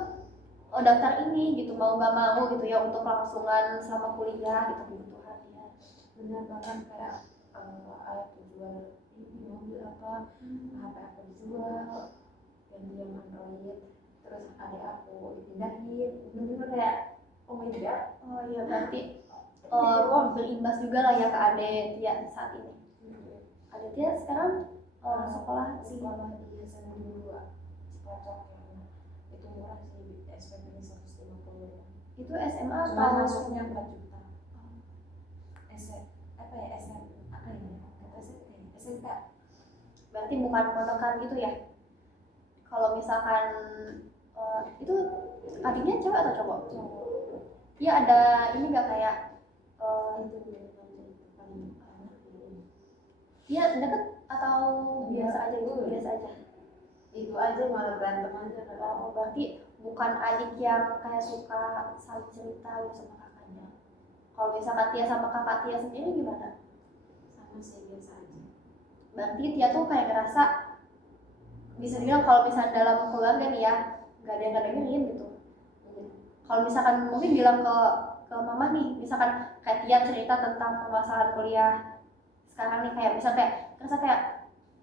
daftar ini gitu, mau nggak mau gitu ya, untuk kelangsungan selama kuliah gitu kebutuhannya. Benar, bahkan kayak ayah tuh jual ini mobil apa, HP aku dijual, ganti yang Android, terus adik aku dipindahin, bener-bener kayak oh my god. Oh iya, berarti berimbas juga lah ya ke Ade Tia saat ini. Ade Tia sekarang sekolah di sekolah di SMA 2 Cipacok yang itu murah sih, SPP-nya 150. itu SMA Cuma atau masuknya 4 juta. Apa ya kata SMK. berarti bukan ponakan gitu ya? Kalau misalkan itu adiknya cewek atau cowok? Cowok. Iya, ada ini nggak kayak Itu paling anak dia deket atau Iya. biasa aja gitu? Biasa aja. itu aja malah berantem aja kan. Oh, berarti bukan adik yang kayak suka saling cerita gitu sama kakaknya. Kalau misalkan Tia sama kakak Tia sendiri gimana? Sama sih, biasa aja. Berarti Tia tuh kayak ngerasa bisa dibilang kalau misalnya dalam keluarga nih ya nggak ada yang dengerin gitu. Kalau misalkan mungkin bilang ke mama nih, misalkan kayak Tia cerita tentang permasalahan kuliah sekarang nih, kayak misal kayak ngerasa kayak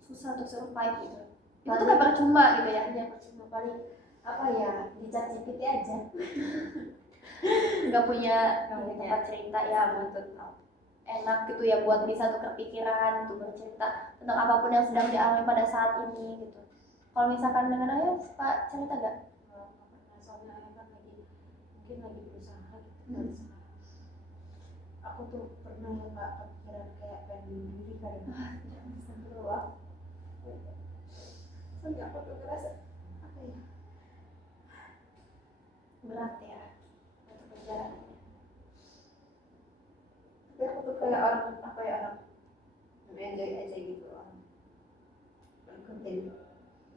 susah untuk survive gitu. Itu tuh kayak percuma gitu ya. Ya percuma, paling apa ya, dicat-cipiti aja. Nggak punya Nggak punya tempat cerita yang tetap. enak gitu ya buat bisa tukar pikiran untuk bercerita tentang apapun yang sedang dialami pada saat ini gitu. Kalau misalkan dengan ayah suka cerita gak? Nggak pernah, soalnya ayah kan mungkin lagi berusaha gitu kan sekarang. Aku tuh pernah ya Kak, kepikiran kayak pengen bunuh diri kali. Tidak bisa Astagfirullah. Soalnya aku tuh ngerasa apa ya, berat ya untuk perjalanannya. tapi aku tuh kayak orang apa ya, orang enjoy aja gitu, orang ikutin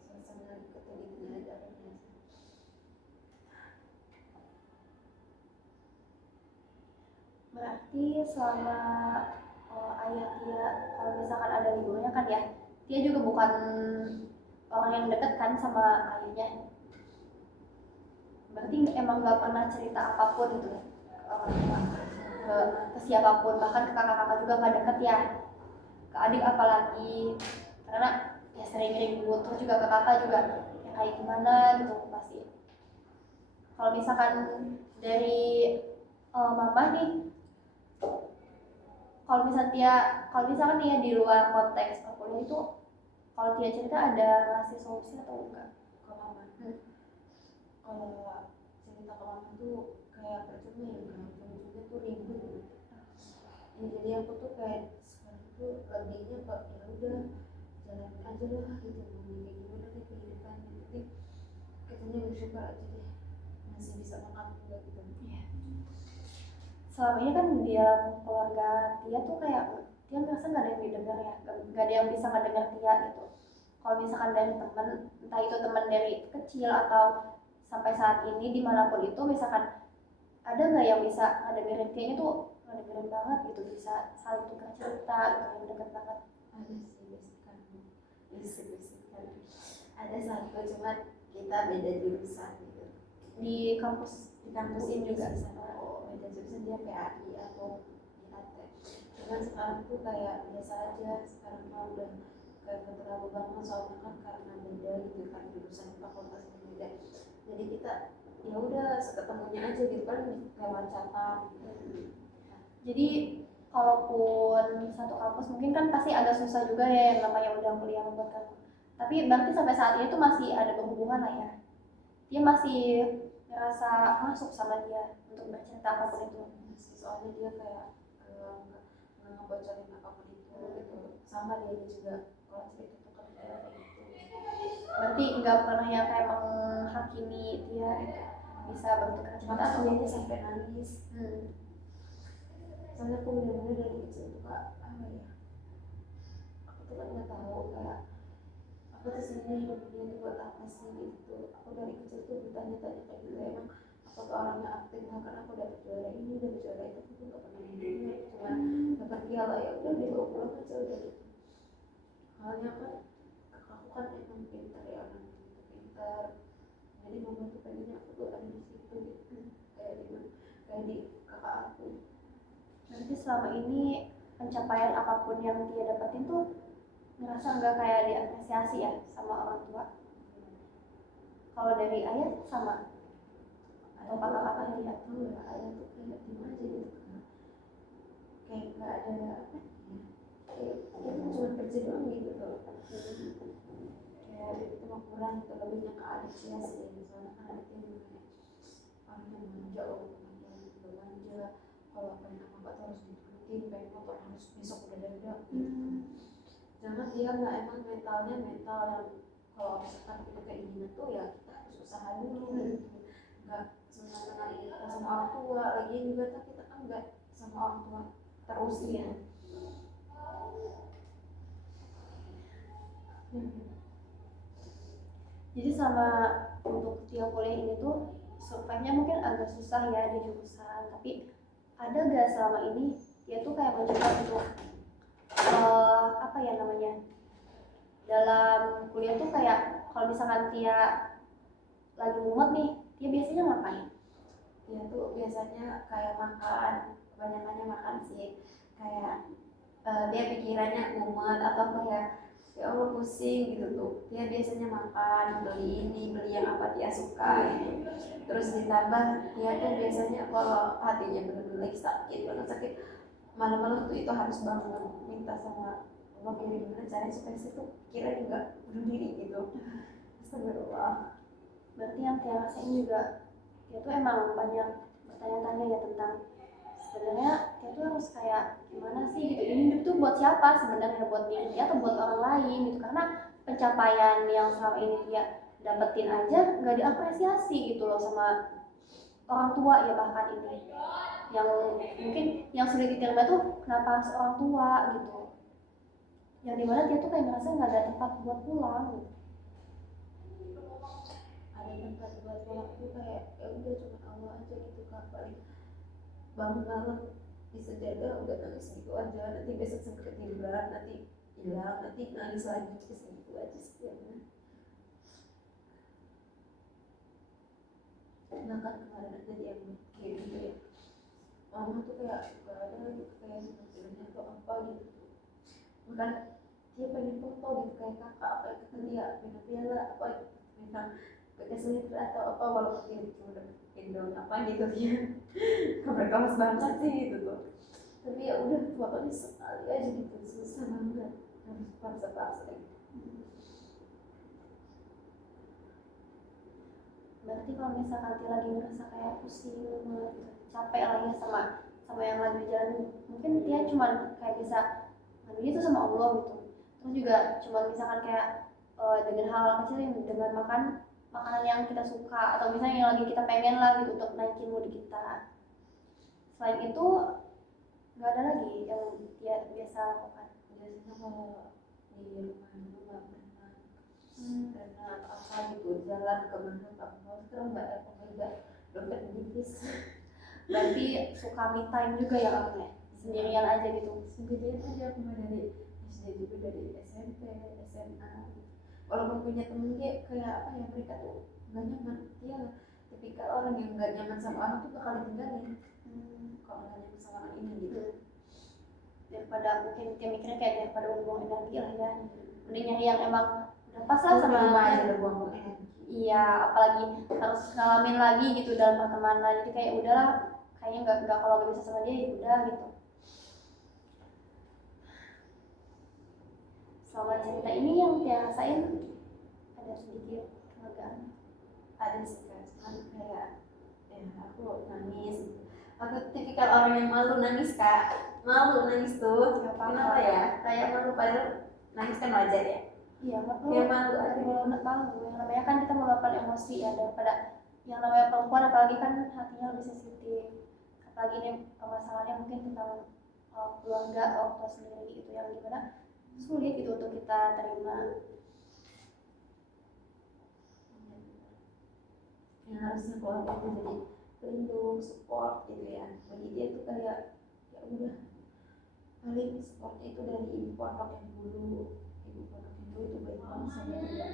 suasana, ikutin aja aja. Berarti selama ayah Tia kalau misalkan ada liburnya kan ya, Tia juga bukan orang yang dekat kan sama ayahnya. Berarti emang gak pernah cerita apapun gitu ya ke siapapun, bahkan ke kakak-kakak juga gak deket ya, ke adik apalagi, karena ya sering ribut. Terus juga ke kakak juga ya kayak gimana gitu pasti. Kalau misalkan dari mama nih, kalau misalkan dia di luar konteks perkuliahan itu, kalau Tia cerita ada ngasih solusi atau enggak? Kalau mama kalau cerita ke mama tuh kayak percuma ya kan, ujung-ujungnya tuh ribut gitu. Ya, jadi aku tuh kayak sekarang tuh lebihnya kok ya udah jalan aja lah gitu, mau kayak gimana deh kehidupan, yang penting kitanya bersyukur aja deh masih bisa makan juga gitu. Iya. Selama ini kan di dalam keluarga Tia tuh kayak Tia ngerasa nggak ada yang didengar ya, nggak ada yang bisa ngedengar Tia gitu. Kalau misalkan dari teman, entah itu teman dari kecil atau sampai saat ini dimanapun itu, misalkan ada nggak yang bisa ngedengerin Tia itu, ngedengerin banget gitu, bisa saling tukar cerita gitu, yang dekat banget? Ada sih bisikan ada satu, cuman kita beda jurusan gitu. Di kampus Ini juga sama beda jurusan, dia PAI atau IAT. Cuman sekarang tuh kayak biasa aja, sekarang mah udah kayak gak terlalu banget, soalnya kan karena beda gitu kan, jurusan fakultasnya beda. Jadi kita ya udah seketemunya aja gitu kan, lewat catatan. Jadi kalaupun satu kampus mungkin kan pasti agak susah juga ya yang namanya udah kuliah buat kamu. Tapi berarti sampai saat ini tuh masih ada berhubungan lah ya. Dia masih ngerasa masuk sama dia untuk bercerita apapun itu. Soalnya dia kayak nggak ngebocorin apapun itu gitu. Sama dia juga kalau cerita tuh kan kayak gitu. Berarti nggak pernah yang kayak menghakimi dia gitu. Bisa bertukar cerita Makanya atau dia sampai nangis. Soalnya aku bener-bener dari kecil tuh Kak, apa ya, aku tuh kan nggak tahu kayak aku tuh sebenarnya hidup dunia itu buat apa sih gitu. Aku dari kecil tuh bertanya-tanya kayak gitu, emang aku tuh orangnya aktif, bahkan aku dapet juara ini, dapet juara itu, aku tuh nggak pernah mimpinya cuma dapat piala, ya udah dibawa pulang aja udah gitu. Halnya kan kakakku kan emang pintar ya, orang itu pintar, jadi mama tuh pengennya aku tuh ada di situ gitu, kayak di kakak aku. Berarti selama ini pencapaian apapun yang dia dapetin tuh ngerasa nggak kayak diapresiasi ya sama orang tua. Kalau dari ayah sama atau kakak-kakak dia? Tahu ya, ayah tuh kayak gimana aja gitu kan, kayak nggak ada apa ya, kayak kita cuma kerja doang gitu loh. Kayak itu mah kurang, lebihnya ke adik sih ya sih, soalnya kan adiknya juga orang yang manja loh, udah manja, kalau pengen apa tuh harus diturutin, pengen motor harus besok udah ada jangan dia nggak emang mentalnya mental yang kalau misalkan itu keinginan tuh ya kita harus usaha dulu gitu, nggak senang-senang kita sama orang tua lagi juga kan kita kan nggak sama orang tua terus ya. Jadi sama untuk dia kuliah ini tuh survive-nya mungkin agak susah ya di jurusan, tapi ada gak selama ini dia tuh kayak mencoba untuk apa ya namanya, dalam kuliah tuh kayak kalau misalkan dia lagi mumet nih, dia biasanya ngapain? Dia tuh biasanya kayak makan, kebanyakannya makan sih, kayak dia pikirannya mumet atau kayak ya Allah pusing gitu tuh, dia biasanya makan, beli ini beli yang apa dia suka gitu. Terus ditambah dia tuh biasanya kalau hatinya benar-benar lagi sakit banget sakit, malam-malam tuh itu harus bangun minta sama Allah gimana caranya supaya saya tuh kira juga bunuh diri gitu. Astagfirullah. Berarti yang dia rasain juga dia tuh emang banyak bertanya-tanya ya tentang sebenarnya dia tuh harus kayak gimana sih gitu, ini hidup tuh buat siapa sebenarnya, buat diri dia atau buat orang lain gitu, karena pencapaian yang selama ini dia dapetin aja nggak diapresiasi gitu loh sama orang tua ya, bahkan ini yang mungkin yang sulit diterima tuh kenapa harus orang tua gitu, yang dimana dia tuh kayak ngerasa nggak ada tempat buat pulang gitu. Ada tempat buat pulang itu kayak ya udah cuma Allah aja gitu kak, paling bangun malam bisa jaga udah nangis gitu aja, nanti besok sampai ketiduran nanti hilang, nanti nangis lagi segitu aja setiapnya. Nah kan kemarin aja dia kayak gitu ya, mama tuh kayak gak ada gitu kayak sebenarnya atau apa gitu, bahkan dia pengen foto gitu kayak kakak apa kata dia minta piala apa minta bekas liter atau apa, walaupun dia cuma dapetin daun apa gitu dia kabar banget sih gitu tuh, tapi ya udah fotonya sekali aja gitu susah banget harus paksa-paksa gitu. Berarti kalau misalkan dia lagi ngerasa kayak pusing banget gitu, capek lah ya sama yang lagi jalan, mungkin dia cuma kayak bisa ngadu itu sama Allah gitu, terus juga cuma misalkan kayak dengan hal-hal kecil yang dengan makan makanan yang kita suka atau misalnya yang lagi kita pengen lah gitu untuk naikin mood kita. Selain itu nggak ada lagi yang dia biasa lakukan. Biasanya kalau di rumah dulu nggak pernah karena apa gitu jalan ke mana tak mau, sekarang nggak ada pekerja dompet tipis. Berarti suka me time juga ya kamu ya, sendirian aja gitu? Sendirian aja, aku mah dari SD juga, dari SMP SMA, walaupun punya temen dia kayak apa ya, mereka tuh nggak nyaman, dia tipikal orang yang nggak nyaman sama orang tuh bakal ditinggalin kalau nggak nyaman sama orang ini gitu. Daripada mungkin dia mikirnya kayak daripada buang energi lah ya, mending nyari yang emang udah pas lah sama rumah aja udah buang energi. Iya, apalagi harus ngalamin lagi gitu dalam pertemanan, jadi kayak udahlah, kayaknya nggak kalau nggak bisa sama dia ya udah gitu. Selama cerita ini yang dia rasain ada sedikit kelegaan? Ada sih kan, kayak ya aku nangis, aku tipikal orang yang malu nangis kak, malu nangis tuh kenapa ya, kayak malu padahal nangis kan wajar ya. Iya, Ya malu aja gitu. malu. Yang namanya kan kita meluapkan emosi ya, daripada yang namanya perempuan apalagi kan hatinya lebih sensitif. Apalagi ini masalahnya mungkin tentang keluarga orang tua sendiri gitu, yang dimana sulit gitu untuk kita terima. Yang harusnya keluarga itu jadi pelindung, support gitu ya. Bagi dia tuh kayak ya udah, paling supportnya itu dari ibu pondok yang dulu. Ibu pondok yang dulu itu baik banget sama dia.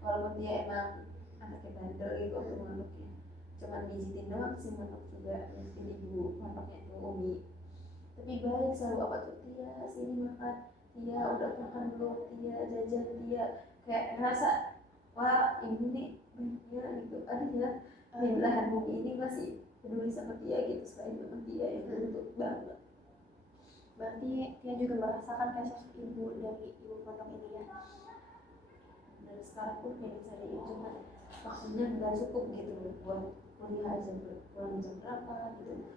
Walaupun dia emang anaknya bandel gitu waktu nganuknya, cuman pijitin doang sih nganuk juga, pijitin ibu pondoknya itu Umi. Tapi baik, selalu apa tuh dia sini makan, Tia udah makan belum, Tia jajan, Tia kayak ngerasa wah ini nih baiknya gitu, ada ya di belahan bumi ini masih peduli sama Tia gitu, selain sama Tia yang untuk banget. Berarti Tia juga merasakan kayak sosok ibu dari ibu pondok ini ya. Dan sekarang pun kayak misalnya itu cuma maksudnya nggak cukup gitu loh buat kuliah aja, pulang jam berapa gitu.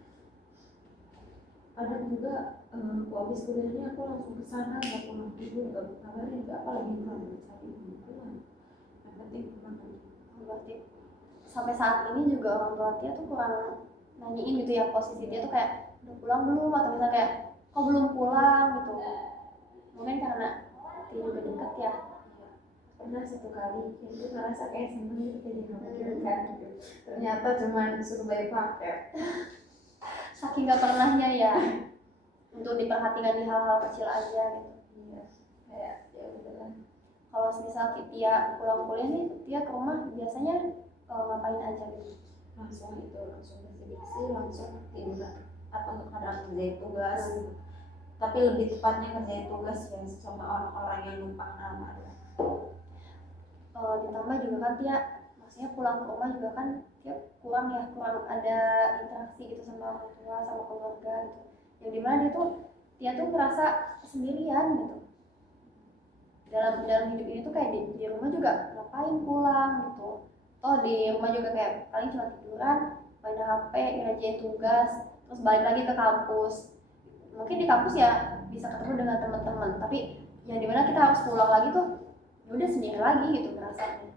Ada juga aku habis kuliahnya aku langsung ke sana, nggak pulang tidur, nggak kabarin nggak apa lagi pulang cari pulang, yang penting pulang aja. Berarti sampai saat ini juga orang tua Tia tuh kurang nanyain gitu ya posisi Tia tuh kayak udah pulang belum, atau misalnya kayak kok belum pulang gitu. Mungkin karena Tia juga deket ya. Pernah satu kali itu ngerasa kayak seneng gitu, jadi memikirkan gitu, ternyata cuma suruh bayar paket. Saking gak pernahnya ya untuk diperhatikan di hal-hal kecil aja gitu. Iya, kayak ya udahlah. Kalau misal Tia pulang kuliah nih, Tia ke rumah biasanya ngapain aja gitu? Langsung bersih-bersih, langsung tidur atau kadang ngerjain tugas gitu. Tapi lebih tepatnya ngerjain tugas ya sama orang-orang yang numpang nama ya. Ditambah juga kan Tia maksudnya pulang ke rumah juga kan Tia kurang ada interaksi gitu sama orang tua, sama keluarga gitu, yang dimana Tia tuh merasa sendirian gitu dalam hidup ini tuh, kayak di rumah juga ngapain pulang gitu. Di rumah juga kayak paling cuma tiduran, main HP, ngerjain tugas, terus balik lagi ke kampus. Mungkin di kampus ya bisa ketemu dengan teman-teman, tapi yang dimana kita harus pulang lagi tuh ya udah sendiri lagi gitu rasanya.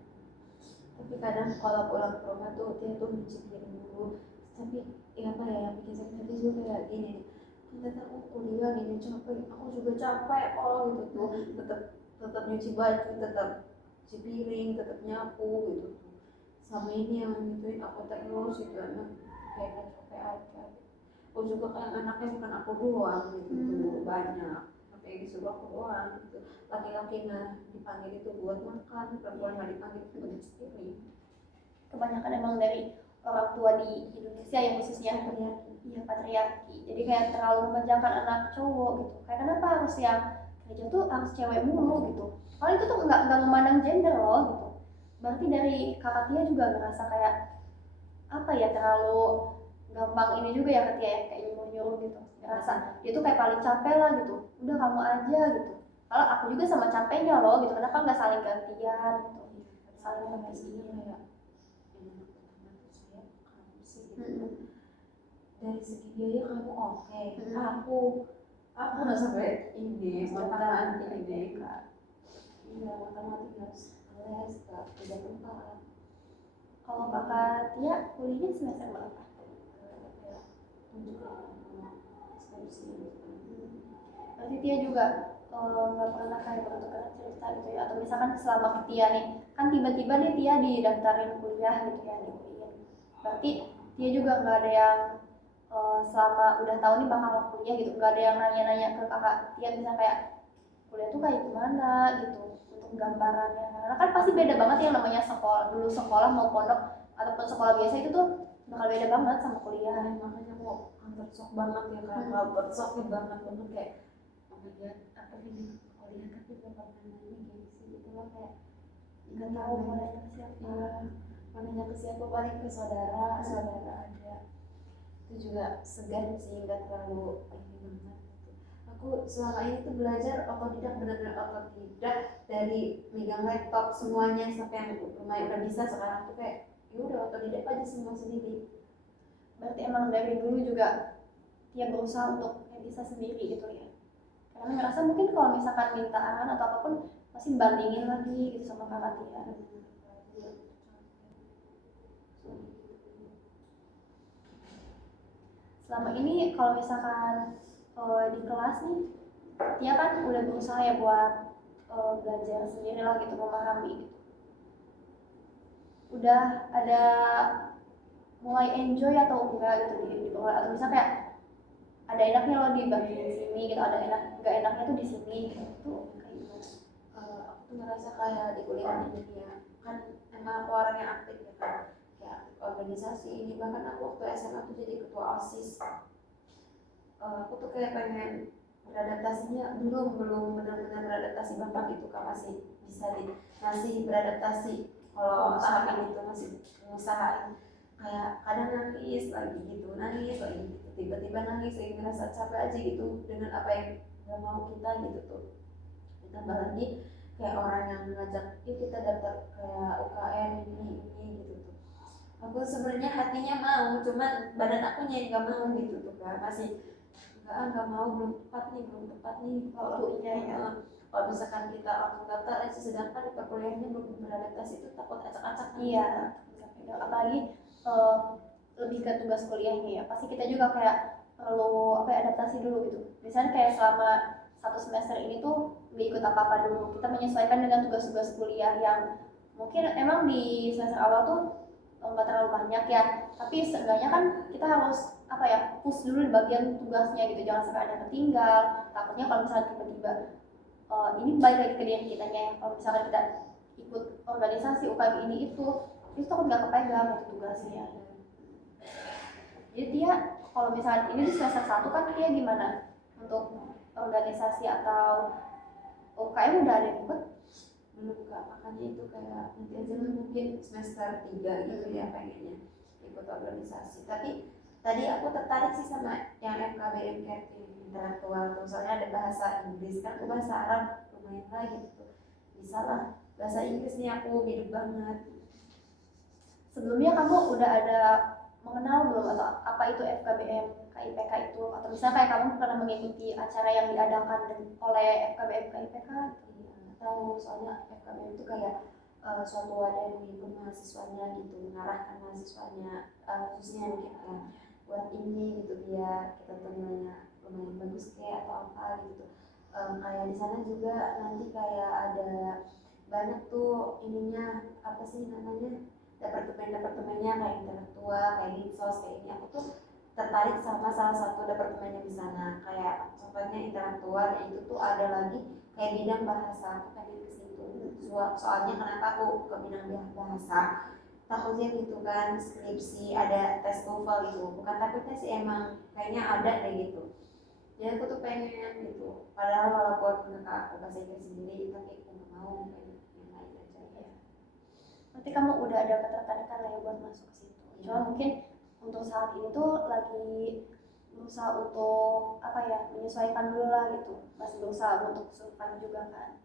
Tapi kadang kalau pulang ke rumah tuh dia tuh nyuci piring dulu, tapi apa ya yang bikin sakit hati juga kayak gini, ternyata aku kuliah gini capek, aku juga capek kok gitu tuh, tetap nyuci baju, tetap cuci piring, tetap nyapu gitu tuh. Sama ini yang gituin aku terus itu emang kayak capek aja. Aku juga kan anaknya bukan aku doang gitu, banyak apa yang disuruh aku doang gitu. Laki-laki nah dipanggil itu buat makan, perempuan nggak dipanggil itu buat cuci piring. Kebanyakan emang dari orang tua di Indonesia yang khususnya patriarki, jadi kayak terlalu memanjakan anak cowok gitu. Kayak kenapa harus yang kerja tuh harus cewek mulu gitu, kalau itu tuh nggak memandang gender loh gitu. Berarti dari kakak Tia juga ngerasa kayak apa ya, terlalu gampang ini juga ya Tia ya, kayak nyuruh gitu, ngerasa dia tuh kayak paling capek lah gitu, udah kamu aja gitu. Kalau aku juga sama capeknya loh gitu, kenapa nggak saling gantian gitu, saling gantian ya. Dari segi biaya kamu oke. Aku udah sampai ini matematik ini kak. Iya, matematik harus les kak, tidak tempat. Kalau kakak Tia kuliahnya semester berapa? Berarti Tia juga nggak pernah kayak bertukar cerita gitu ya, atau misalkan selama Tia nih kan tiba-tiba nih Tia didaftarin kuliah gitu ya di kuliah, berarti Tia juga nggak ada yang selama udah tahu nih bakal kuliah gitu, nggak ada yang nanya-nanya ke kakak Tia misalnya kayak kuliah tuh kayak gimana gitu untuk gambarannya, karena kan pasti beda banget yang namanya sekolah dulu, sekolah mau pondok ataupun sekolah biasa itu tuh bakal beda banget sama kuliah. Makanya aku hampir shock banget ya kak, hampir shock banget kayak ya apa ini kuliah tapi gak pernah nanya gengsi gitu lah, kayak nggak tahu mau nanya ke siapa. Nanya ke siapa, paling ke saudara ada. Itu juga segan sih, nggak terlalu ini banget gitu. Aku selama ini tuh belajar otodidak, benar-benar otodidak, dari megang laptop semuanya sampai yang lumayan udah bisa sekarang tuh kayak ya udah otodidak aja semua sendiri. Berarti emang dari dulu juga dia berusaha untuk bisa sendiri gitu ya, karena ngerasa mungkin kalau misalkan minta arahan atau apapun pasti bandingin lagi gitu sama kakak Tia. Selama ini kalau misalkan di kelas nih Tia kan udah berusaha ya buat belajar sendiri lah gitu, memahami gitu. Udah ada mulai enjoy atau enggak gitu di sekolah, atau misalnya kayak ada enaknya loh di bagian sini gitu, ada nggak enaknya tuh di sini gitu, itu kayak gimana? Aku tuh ngerasa kayak di kuliah ini ya kan emang aku orang yang aktif ya kan, kayak organisasi ini, bahkan aku waktu SMA tuh jadi ketua OSIS. Aku tuh kayak pengen beradaptasinya belum benar-benar beradaptasi banget gitu Kak, masih beradaptasi. Kalau tahap ini tuh masih mengusahain, kayak kadang nangis lagi gitu, tiba-tiba nangis lagi, ngerasa capek aja gitu dengan apa yang gak mau kita gitu tuh. Ditambah lagi kayak orang yang ngajak, yuk kita daftar kayak UKM ini gitu tuh. Aku sebenarnya hatinya mau, cuman badan aku yang nggak mau gitu tuh Kak, masih nggak mau, belum tepat nih waktunya ya. Kalau misalkan kita langsung daftar aja, sedangkan di perkuliahannya belum beradaptasi, itu takut acak-acak. Iya, apalagi lebih ke tugas kuliahnya ya, pasti kita juga kayak perlu adaptasi dulu gitu. Misalnya kayak selama 1 semester ini tuh gak ikut apa-apa dulu, kita menyesuaikan dengan tugas-tugas kuliah yang mungkin emang di semester awal tuh nggak terlalu banyak ya, tapi seenggaknya kan kita harus push dulu di bagian tugasnya gitu, jangan sampai ada yang ketinggal. Takutnya kalau misalnya tiba-tiba ini balik lagi ke diri kitanya ya, kalau misalkan kita ikut organisasi UKM ini itu takut nggak kepegang itu tugasnya. Jadi dia kalau misalnya ini di semester 1 kan dia gimana untuk organisasi atau UKM udah ada yang ikut? Belum Kak, makanya itu kayak nanti aja mungkin semester 3 gitu ya pengennya ikut organisasi. Tapi tadi aku tertarik sih sama yang FKBM kayak intelektual tuh, soalnya ada bahasa Inggris kan, aku bahasa Arab lumayan lah gitu, bisa lah bahasa Inggris nih aku hidup banget. Sebelumnya kamu udah ada mengenal belum atau apa itu FKBM KIPK itu, atau misalnya kayak kamu pernah mengikuti acara yang diadakan oleh FKBM KIPK? Tahu, soalnya FKBM itu kayak suatu wadah yang menghimpun mahasiswanya gitu, mengarahkan mahasiswanya, khususnya mungkin kayak buat ini gitu, biar kita tuh nilainya lumayan bagus kayak atau apa gitu. Kayak di sana juga nanti kayak ada banyak tuh ininya, apa sih namanya, departemennya kayak intelektual, kayak dinsos, kayak ini. Aku tuh tertarik sama salah satu departemennya di sana, kayak contohnya intelektual, itu tuh ada lagi kayak bidang bahasa. Aku pengen ke situ. Soalnya kenapa aku ke bidang bahasa, takutnya gitu kan skripsi ada tes TOEFL gitu, bukan takutnya sih, emang kayaknya ada deh gitu. Jadi aku tuh pengen gitu, padahal walaupun kakak aku bahasa Inggris sendiri, tapi aku nggak mau, pengen yang lain aja ya. Nanti kamu udah ada ketertarikan lah ya buat masuk ke situ. Cuma mungkin untuk saat ini tuh lagi berusaha untuk menyesuaikan dulu lah gitu, masih berusaha untuk survive juga kan.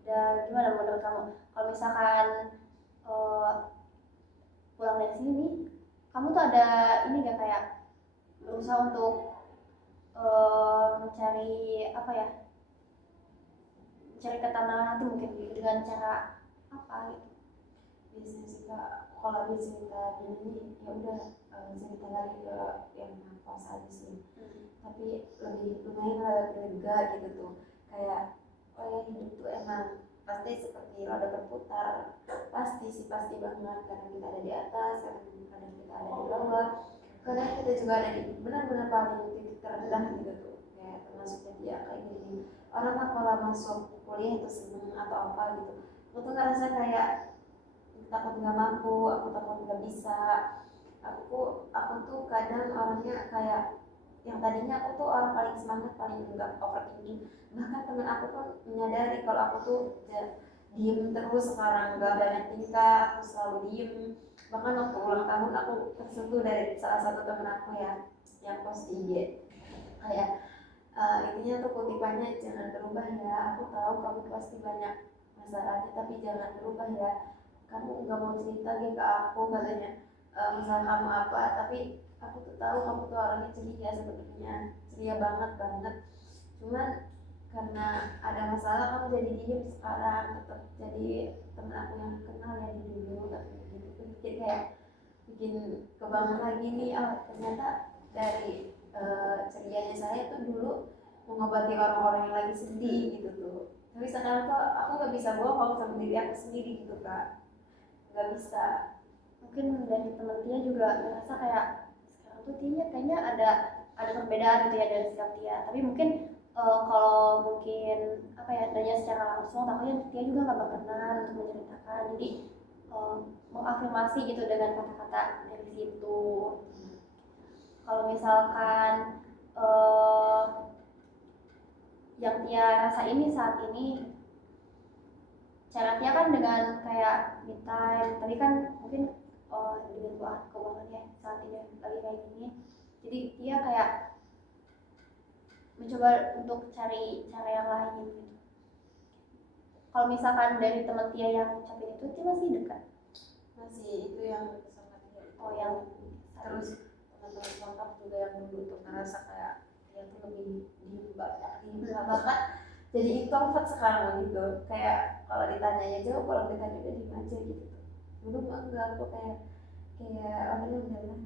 Udah gimana menurut kamu kalau misalkan pulang dari sini nih, kamu tuh ada ini gak kayak berusaha untuk mencari mencari ketenangan hati mungkin dengan cara apa gitu? Biasanya sih Kak, kalau habis cerita gini ya udah cerita lagi ke yang nafas aja sih. Tapi lebih lumayan lah, lebih lega gitu tuh, kayak oh ya hidup tuh emang pasti seperti roda berputar, pasti banget, karena kita ada di atas, kadang kita ada di bawah, kadang kita juga ada di benar-benar paling titik terendah gitu tuh, kayak termasuknya dia kayak gini. Orang mah kalau masuk kuliah itu seneng atau apa gitu, aku tuh ngerasa kayak takut nggak mampu, aku takut nggak bisa. Aku tuh kadang orangnya kayak yang tadinya aku tuh orang paling semangat, paling enggak overthinking, bahkan temen aku pun menyadari kalau aku tuh diem terus, sekarang nggak banyak tingkah, aku selalu diem. Bahkan waktu ulang tahun aku tersentuh dari salah satu temen aku ya yang post IG, kayak intinya tuh kutipannya, jangan berubah ya, aku tahu kamu pasti banyak masalahnya, tapi jangan berubah ya, kamu nggak mau cerita gitu ke aku katanya, masalah kamu apa, tapi aku tuh tahu kamu tuh orangnya ceria, sebenarnya ceria banget, cuman karena ada masalah kamu jadi diem sekarang, tetap jadi temen aku yang kenal ya di dulu, tapi gitu bikin kayak bikin kebangun lagi nih, ternyata dari cerianya saya tuh dulu mengobati orang-orang yang lagi sedih gitu tuh, tapi sekarang tuh aku nggak bisa bohong sama diri aku sendiri gitu Kak, nggak bisa. Mungkin dari teman dia juga ngerasa kayak sekarang tuh dia kayaknya ada perbedaan gitu ya dari sikap dia, tapi mungkin kalau mungkin nanya secara langsung takutnya dia juga nggak berkenan untuk menceritakan, jadi mengafirmasi gitu dengan kata-kata dari situ. kalau misalkan yang Tia rasain nih saat ini, cara Tia kan dengan kayak me time, tadi kan mungkin dengan keuangan ya saat ini lagi kayak gini, jadi Tia kayak mencoba untuk cari cara yang lain gitu. Kalau misalkan dari teman Tia yang capek itu, Tia masih dekat? Masih, itu yang sama dia itu. Oh, yang terus teman-teman lengkap juga yang dulu tuh ngerasa kayak dia tuh lebih bahkan jadi introvert sekarang gitu, kayak kalau ditanya aja kalau ditanya udah diem aja gitu. Dulu enggak, aku kayak orangnya udahlah.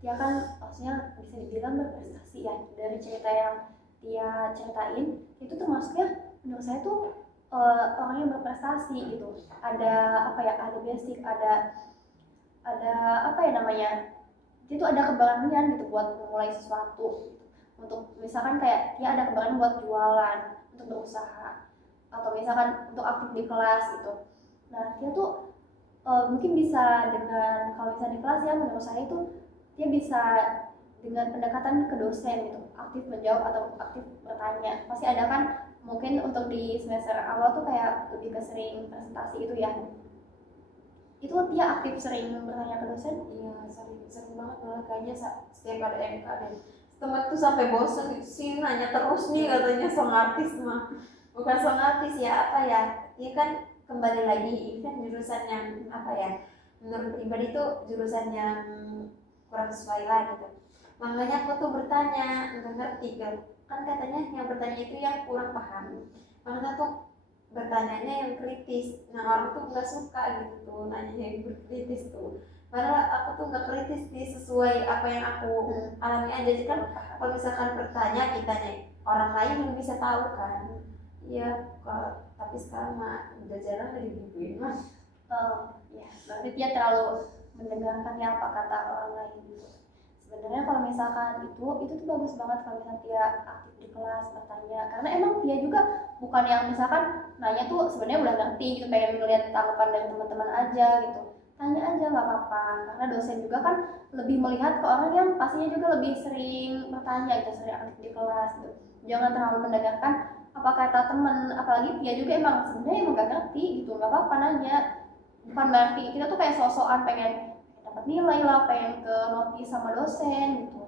Dia kan maksudnya bisa dibilang berprestasi ya, dari cerita yang dia ceritain itu termasuknya menurut saya tuh orang yang berprestasi gitu. Ada apa ya, ada basic, ada apa ya namanya, dia tuh ada keberanian gitu buat memulai sesuatu, untuk misalkan kayak dia ada keberanian buat jualan, untuk berusaha, atau misalkan untuk aktif di kelas gitu. Nah dia tuh mungkin bisa dengan, kalau misalnya di kelas ya menurut saya itu dia bisa dengan pendekatan ke dosen gitu, aktif menjawab atau aktif bertanya. Pasti ada kan mungkin untuk di semester awal tuh kayak lebih ke sering presentasi itu ya, itu dia aktif sering bertanya ke dosen. Iya, sering banget malah kayaknya setiap ada MK dan teman tuh sampai bosan sih nanya terus nih katanya song artis mah. Bukan song artis ya, apa ya, dia kan kembali lagi ini kan jurusan yang apa ya, menurut pribadi tuh jurusan yang kurang sesuai lah gitu. Makanya aku tuh bertanya, nggak ngerti kan katanya yang bertanya itu yang kurang paham. Makanya tuh bertanyanya yang kritis. Nah orang tuh nggak suka gitu tuh nanya yang berkritis tuh. Padahal aku tuh nggak kritis sih, sesuai apa yang aku alami aja. Jadi kan kalau misalkan bertanya kitanya orang lain yang bisa tahu kan. Iya, kalau tapi sekarang mah udah jarang digituin mah. Ya berarti dia terlalu mendengarkan ya apa kata orang lain gitu. Sebenarnya kalau misalkan itu tuh bagus banget kalau misalnya dia aktif di kelas bertanya, karena emang dia juga bukan yang misalkan nanya tuh sebenarnya udah ngerti gitu, pengen ngeliat tanggapan dari teman-teman aja gitu. Tanya aja nggak apa-apa, karena dosen juga kan lebih melihat ke orang yang pastinya juga lebih sering bertanya gitu, sering aktif di kelas gitu. Jangan terlalu mendengarkan apa kata teman, apalagi dia juga emang sebenarnya emang gak ngerti gitu, nggak apa-apa nanya. Bukan berarti kita tuh kayak sosokan pengen dapat nilai lah, pengen ke notis sama dosen gitu.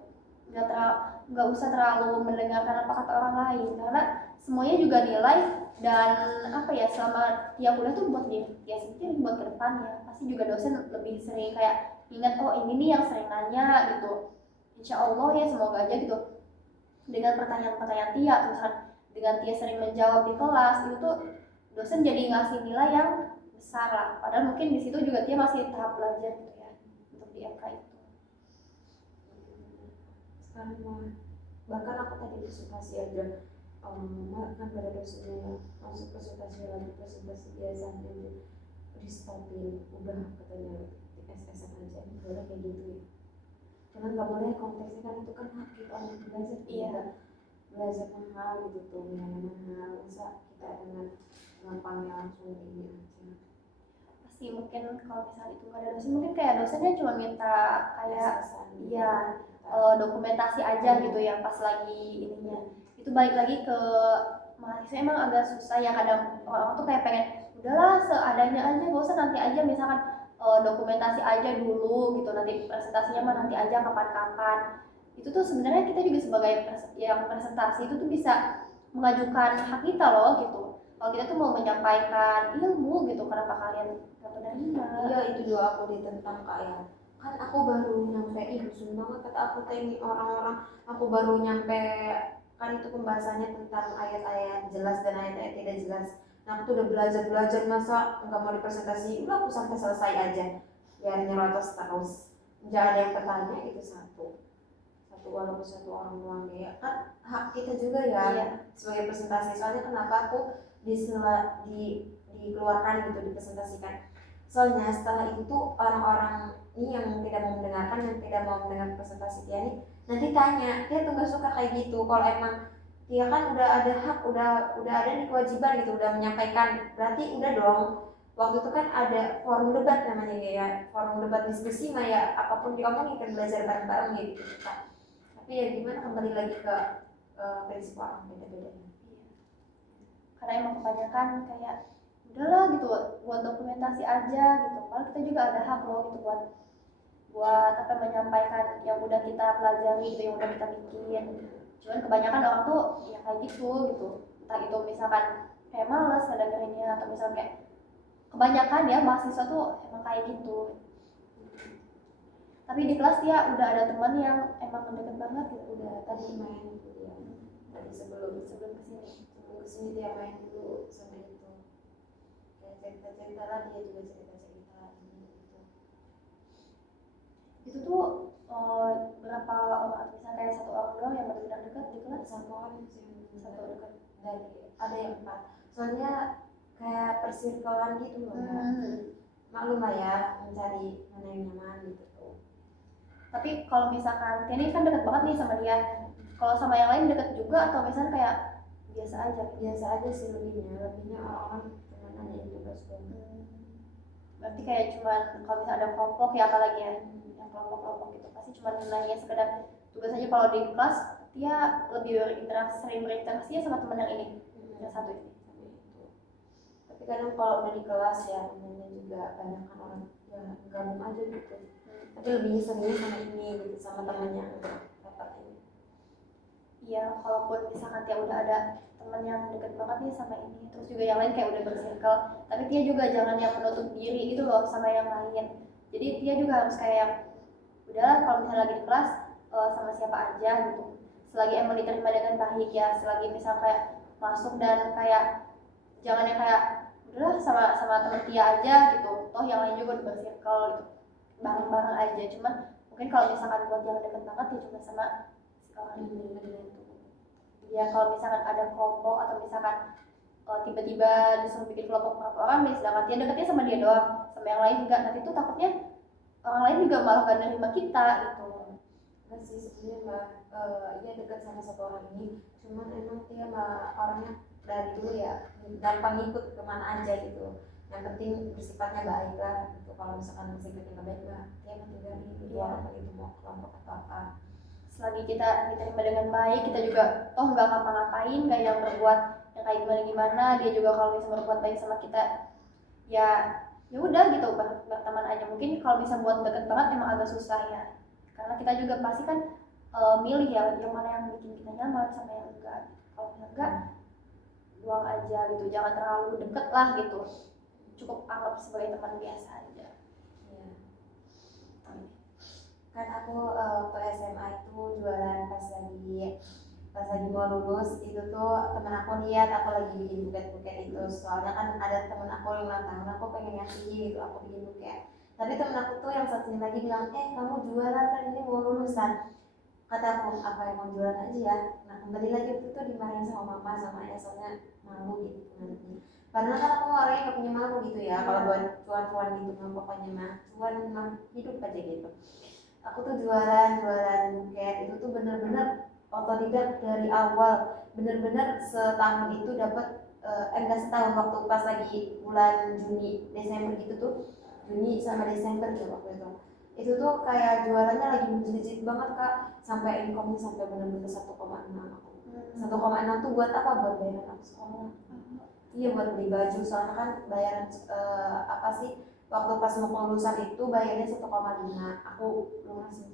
Nggak usah terlalu mendengarkan apa kata orang lain, karena semuanya juga nilai, dan apa ya, selama dia kuliah tuh buat dia sendiri, buat ke depannya pasti juga dosen lebih sering kayak ingat, oh ini nih yang sering nanya gitu. Insya Allah ya, semoga aja gitu dengan pertanyaan-pertanyaan Tia, misalkan dengan Tia sering menjawab di kelas itu tuh dosen jadi ngasih nilai yang besar lah, padahal mungkin di situ juga Tia masih tahap belajar gitu ya untuk di MK itu. Sekarang mah bahkan aku tadi presentasi aja kan pada dosennya masuk presentasi lagi, presentasi biasanya di stopin udah katanya di SS aja boleh kayak gitu ya. Cuman nggak boleh, konteksnya kan itu kan hak kita untuk belajar. Iya, belajar mahal gitu tuh, biayanya mahal, masa kita dengan gampangnya langsung ini aja. pasti mungkin kalau misalnya itu nggak ada dosen, mungkin kayak dosennya cuma minta kayak iya dokumentasi aja gitu ya pas lagi ininya. Itu balik lagi ke mahasiswa, emang agak susah ya kadang orang tuh kayak pengen udahlah seadanya aja, gak usah, nanti aja misalkan dokumentasi aja dulu gitu, nanti presentasinya mah nanti aja kapan-kapan. Itu tuh sebenarnya kita juga sebagai yang presentasi itu tuh bisa mengajukan hak kita loh gitu. Kalau kita tuh mau menyampaikan ilmu gitu, kenapa kalian gak menerima? Iya, itu juga aku ditentang kayak kan aku baru nyampe, bosan banget kata aku tanya orang-orang, aku baru nyampe kan itu pembahasannya tentang ayat-ayat jelas dan ayat-ayat tidak jelas. Nah aku tuh udah belajar masa nggak mau dipresentasi, udah aku sampai selesai aja biar nyerocos terus, nggak ada yang bertanya. Itu satu walaupun satu orang doang ya kan hak kita juga ya. Iya. Sebagai presentasi, soalnya kenapa aku dikeluarkan gitu dipresentasikan, soalnya setelah itu tuh orang-orang ini yang tidak mau mendengarkan, yang tidak mau mendengar presentasi dia nih nanti tanya, dia tuh gak suka kayak gitu. Kalau emang dia kan udah ada hak, udah ada nih kewajiban gitu, udah menyampaikan, berarti udah dong waktu itu kan ada forum debat namanya ya, forum debat diskusi mah ya apapun diomongin kan belajar bareng-bareng gitu kan. Tapi ya gimana kembali lagi ke prinsip orang beda-beda. Karena emang kebanyakan kayak udahlah gitu buat dokumentasi aja gitu, padahal kita juga ada hak loh gitu buat apa menyampaikan yang udah kita pelajari gitu, yang udah kita bikin. Cuman kebanyakan orang tuh ya kayak gitu, entah itu misalkan kayak males ngedengerinnya, atau misalkan kayak kebanyakan ya mahasiswa tuh emang kayak gitu. Tapi di kelas dia udah ada teman yang emang deket banget gitu. Udah tadi main gitu ya, tadi sebelum kesini dia main dulu sampai itu kayak cerita-cerita lah, dia juga cerita-cerita gitu. Itu tuh berapa orang, misalnya kayak satu orang doang yang benar-benar dekat di kelas? Satu orang sih, Satu dekat. dari ada yang 4, soalnya kayak persirkelan gitu loh ya. Maklum lah ya mencari mana yang nyaman gitu tuh. Tapi kalau misalkan ini kan deket banget nih sama dia, kalau sama yang lain deket juga atau misalnya kayak biasa aja sih lebihnya orang-orang cuma nanya tugas doang. Berarti kayak cuman kalau misalnya ada kelompok ya, apalagi ya yang kelompok gitu pasti cuma nanya sekedar tugas aja. Kalau di kelas dia lebih sering berinteraksi ya sama teman yang ini, yang satu ini. Tapi kadang kalau udah di kelas ya temennya juga banyak kan orang ya gabung aja gitu. Tapi lebih seringnya sama ini gitu, sama temennya dapat ini. Iya, kalaupun misalkan dia udah ada teman yang deket banget nih sama ini, terus juga yang lain kayak udah bersirkel, tapi dia juga jangan yang menutup diri gitu loh sama yang lain. Jadi dia juga harus kayak yang udahlah kalau misalnya lagi di kelas sama siapa aja gitu, selagi emang diterima dengan baik ya, selagi misal kayak masuk dan kayak jangan yang kayak udahlah sama teman dia aja gitu, toh yang lain juga udah bersirkel gitu, bareng-bareng aja. Cuman mungkin kalau misalkan buat yang deket banget ya cuma sama si orang ini ya. Kalau misalkan ada kelompok atau misalkan tiba-tiba disuruh bikin kelompok berapa orang nih, sedangkan dia dekatnya sama dia doang, sama yang lain enggak, nanti tuh takutnya orang lain juga malah gak nerima kita gitu. Kan sih sebenarnya dia dekat sama satu orang ini, cuman emang dia mah orangnya dari dulu ya gampang ikut kemana aja gitu. Yang penting bersifatnya baik lah gitu. Kalau misalkan bersifatnya nggak baik mah dia mah tinggal gitu orang itu mau kelompok atau apa. Selagi kita diterima dengan baik, kita juga toh nggak ngapa-ngapain, nggak yang berbuat yang kayak gimana, dia juga kalau misalnya berbuat baik sama kita ya ya udah gitu, berteman aja. Mungkin kalau misalnya buat deket banget emang agak susah ya, karena kita juga pasti kan milih ya yang mana yang bikin kita nyaman sama yang enggak. Kalau enggak buang aja gitu, jangan terlalu deket lah gitu, cukup anggap sebagai teman biasa aja ya. Kan aku ke SMA itu jualan pas lagi mau lulus itu tuh temen aku lihat aku lagi bikin buket itu, soalnya kan ada temen aku yang ulang tahun, aku pengen ngasih gitu, aku bikin buket. Tapi temen aku tuh yang satunya lagi bilang, kamu jualan kan ini mau lulusan. Kata aku, apa yang mau jualan aja ya. Nah kembali lagi itu tuh dimarahin sama mama sama ayah, soalnya malu gitu nanti. Padahal kan aku orangnya gak punya malu gitu ya, kalau buat cuan-cuan gitu kan, pokoknya mah cuan mah hidup aja gitu. Aku tuh jualan buket itu tuh bener-bener otodidak dari awal, bener-bener setahun itu dapat enggak setahun, waktu pas lagi bulan Juni Desember gitu tuh, Juni sama Desember tuh waktu itu tuh kayak jualannya lagi menjejit banget kak, sampai income sampai bener-bener 1,6. 1,6 tuh buat apa? Buat bayar anak sekolah. Iya buat beli baju, soalnya kan bayaran apa sih waktu pas mau kelulusan itu bayarnya 1,5, aku lunasin.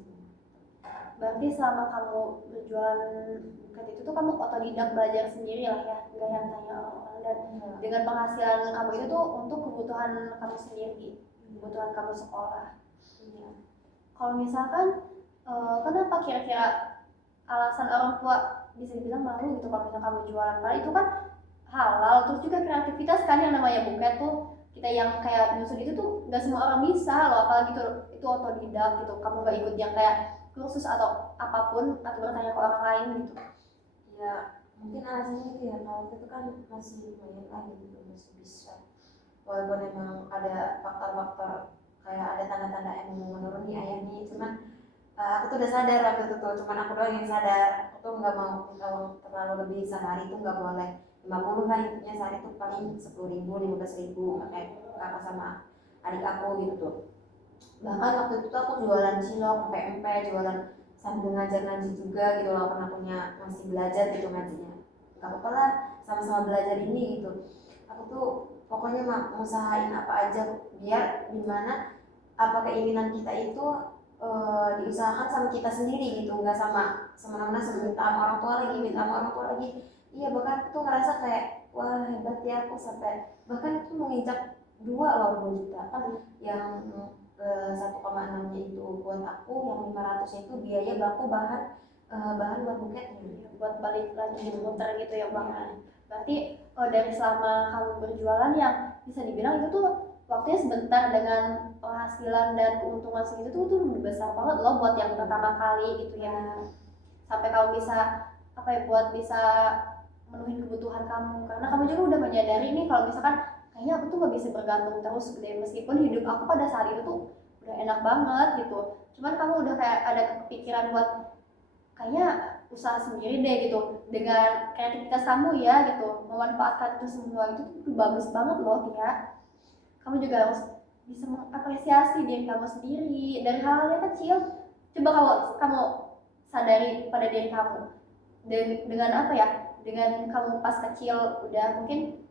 Berarti selama kamu berjualan buket itu tuh kamu otodidak belajar sendiri lah ya, nggak yang tanya orang-orang, dan dengan penghasilan kamu itu tuh untuk kebutuhan kamu sendiri, kebutuhan kamu sekolah. Kalau misalkan kenapa kira-kira alasan orang tua bisa dibilang malu gitu kalau misalnya kamu jualan, padahal itu kan halal, terus juga kreativitas kan yang namanya buket tuh, kita yang kayak nyusun itu tuh nggak semua orang bisa loh, apalagi itu otodidak gitu, kamu nggak ikut yang kayak kursus atau apapun atau bertanya ke orang lain gitu. Ya mungkin alasannya itu ya, kalau itu kan masih lumayan lagi gitu, masih bisa, walaupun memang ada faktor-faktor kayak ada tanda-tanda yang menurun nih ayahnya, cuman aku tuh udah sadar waktu itu tuh, cuman aku doang yang sadar. Aku tuh nggak mau minta uang terlalu lebih, sehari tuh nggak boleh 50 lah, intinya sehari tuh paling 10.000, 15.000, kayak kakak sama adik aku gitu tuh. Bahkan waktu itu tuh aku jualan cilok, empe-empe, jualan sambil ngajar-ngaji juga gitu walaupun akunya masih belajar gitu ngajinya. Gak apa-apa lah, sama-sama belajar ini gitu. Aku tuh pokoknya usahain apa aja biar dimana apa keinginan kita itu diusahakan sama kita sendiri gitu, nggak sama semena-mena minta sama orang tua lagi, minta sama orang tua lagi. Iya, bahkan aku tuh ngerasa kayak wah hebat ya aku sampai bahkan itu menginjak 2 juta kan, yang 1,6 nya itu buat aku, yang 500 nya itu biaya baku bahan buat buketnya, buat balik lagi muter gitu ya Bang. Berarti dari selama kamu berjualan yang bisa dibilang itu tuh waktunya sebentar dengan penghasilan dan keuntungan segitu tuh besar banget loh buat yang pertama kali gitu ya. Sampai kamu bisa apa ya, buat bisa menuhin kebutuhan kamu, karena kamu juga udah menyadari nih kalau misalkan kayaknya aku tuh gak bisa bergantung terus gitu ya, meskipun hidup aku pada saat itu tuh udah enak banget gitu, cuman kamu udah kayak ada kepikiran buat kayaknya usaha sendiri deh gitu, dengan kreativitas kamu ya gitu, memanfaatkan itu semua itu tuh bagus banget loh Tia. Kamu juga harus bisa mengapresiasi diri kamu sendiri dari hal-hal yang kecil. Coba kalau kamu sadari pada diri kamu dengan apa ya, dengan kamu pas kecil udah mungkin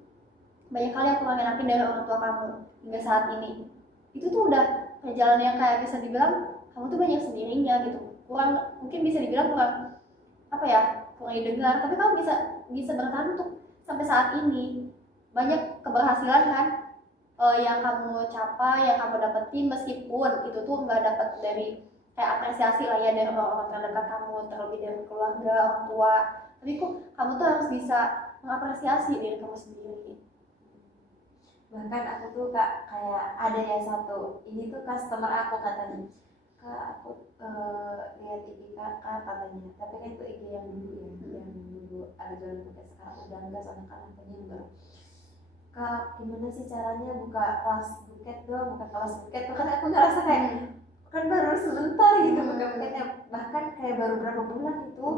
banyak hal yang kurang enakin dari orang tua kamu hingga saat ini, itu tuh udah perjalanan yang kayak bisa dibilang kamu tuh banyak sendirinya gitu, kurang mungkin bisa dibilang kurang apa ya, kurang didengar, tapi kamu bisa bertahan tuh sampai saat ini. Banyak keberhasilan kan yang kamu capai, yang kamu dapetin, meskipun itu tuh nggak dapet dari kayak apresiasi lah ya dari orang-orang terdekat kamu, terlebih dari keluarga, orang tua, tapi kok kamu tuh harus bisa mengapresiasi diri kamu sendiri. Bahkan aku tuh kak kayak ada ya satu ini tuh customer aku katanya, kak aku lihat IG kakak katanya, tapi kan itu IG yang dulu ya, yang dulu ada jualan buket, sekarang udah enggak soalnya kan akunnya baru. Kak gimana sih caranya buka kelas buket dong, buka kelas buket tuh kan aku ngerasa kayak kan baru sebentar gitu buka buketnya, bahkan kayak baru berapa bulan gitu,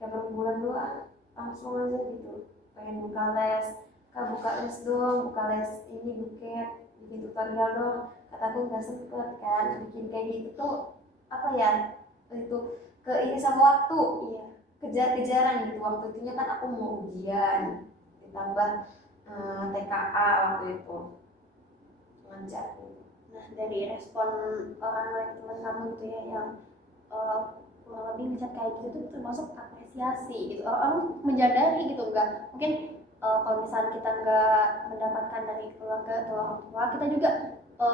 kayak berapa bulan doang langsung aja gitu pengen buka les. Kak buka les dong, buka les ini buket, bikin tutorial dong. Kataku nggak sempet kan bikin kayak gitu tuh apa ya, itu ke ini sama waktu, iya kejar-kejaran gitu. Waktu itunya kan aku mau ujian ditambah TKA waktu itu ngajar. Nah dari respon orang lain, teman kamu gitu ya, yang kurang lebih ngechat kayak gitu tuh termasuk apresiasi gitu, orang menyadari gitu, enggak mungkin kalau misalnya kita nggak mendapatkan dari keluarga atau orang tua, kita juga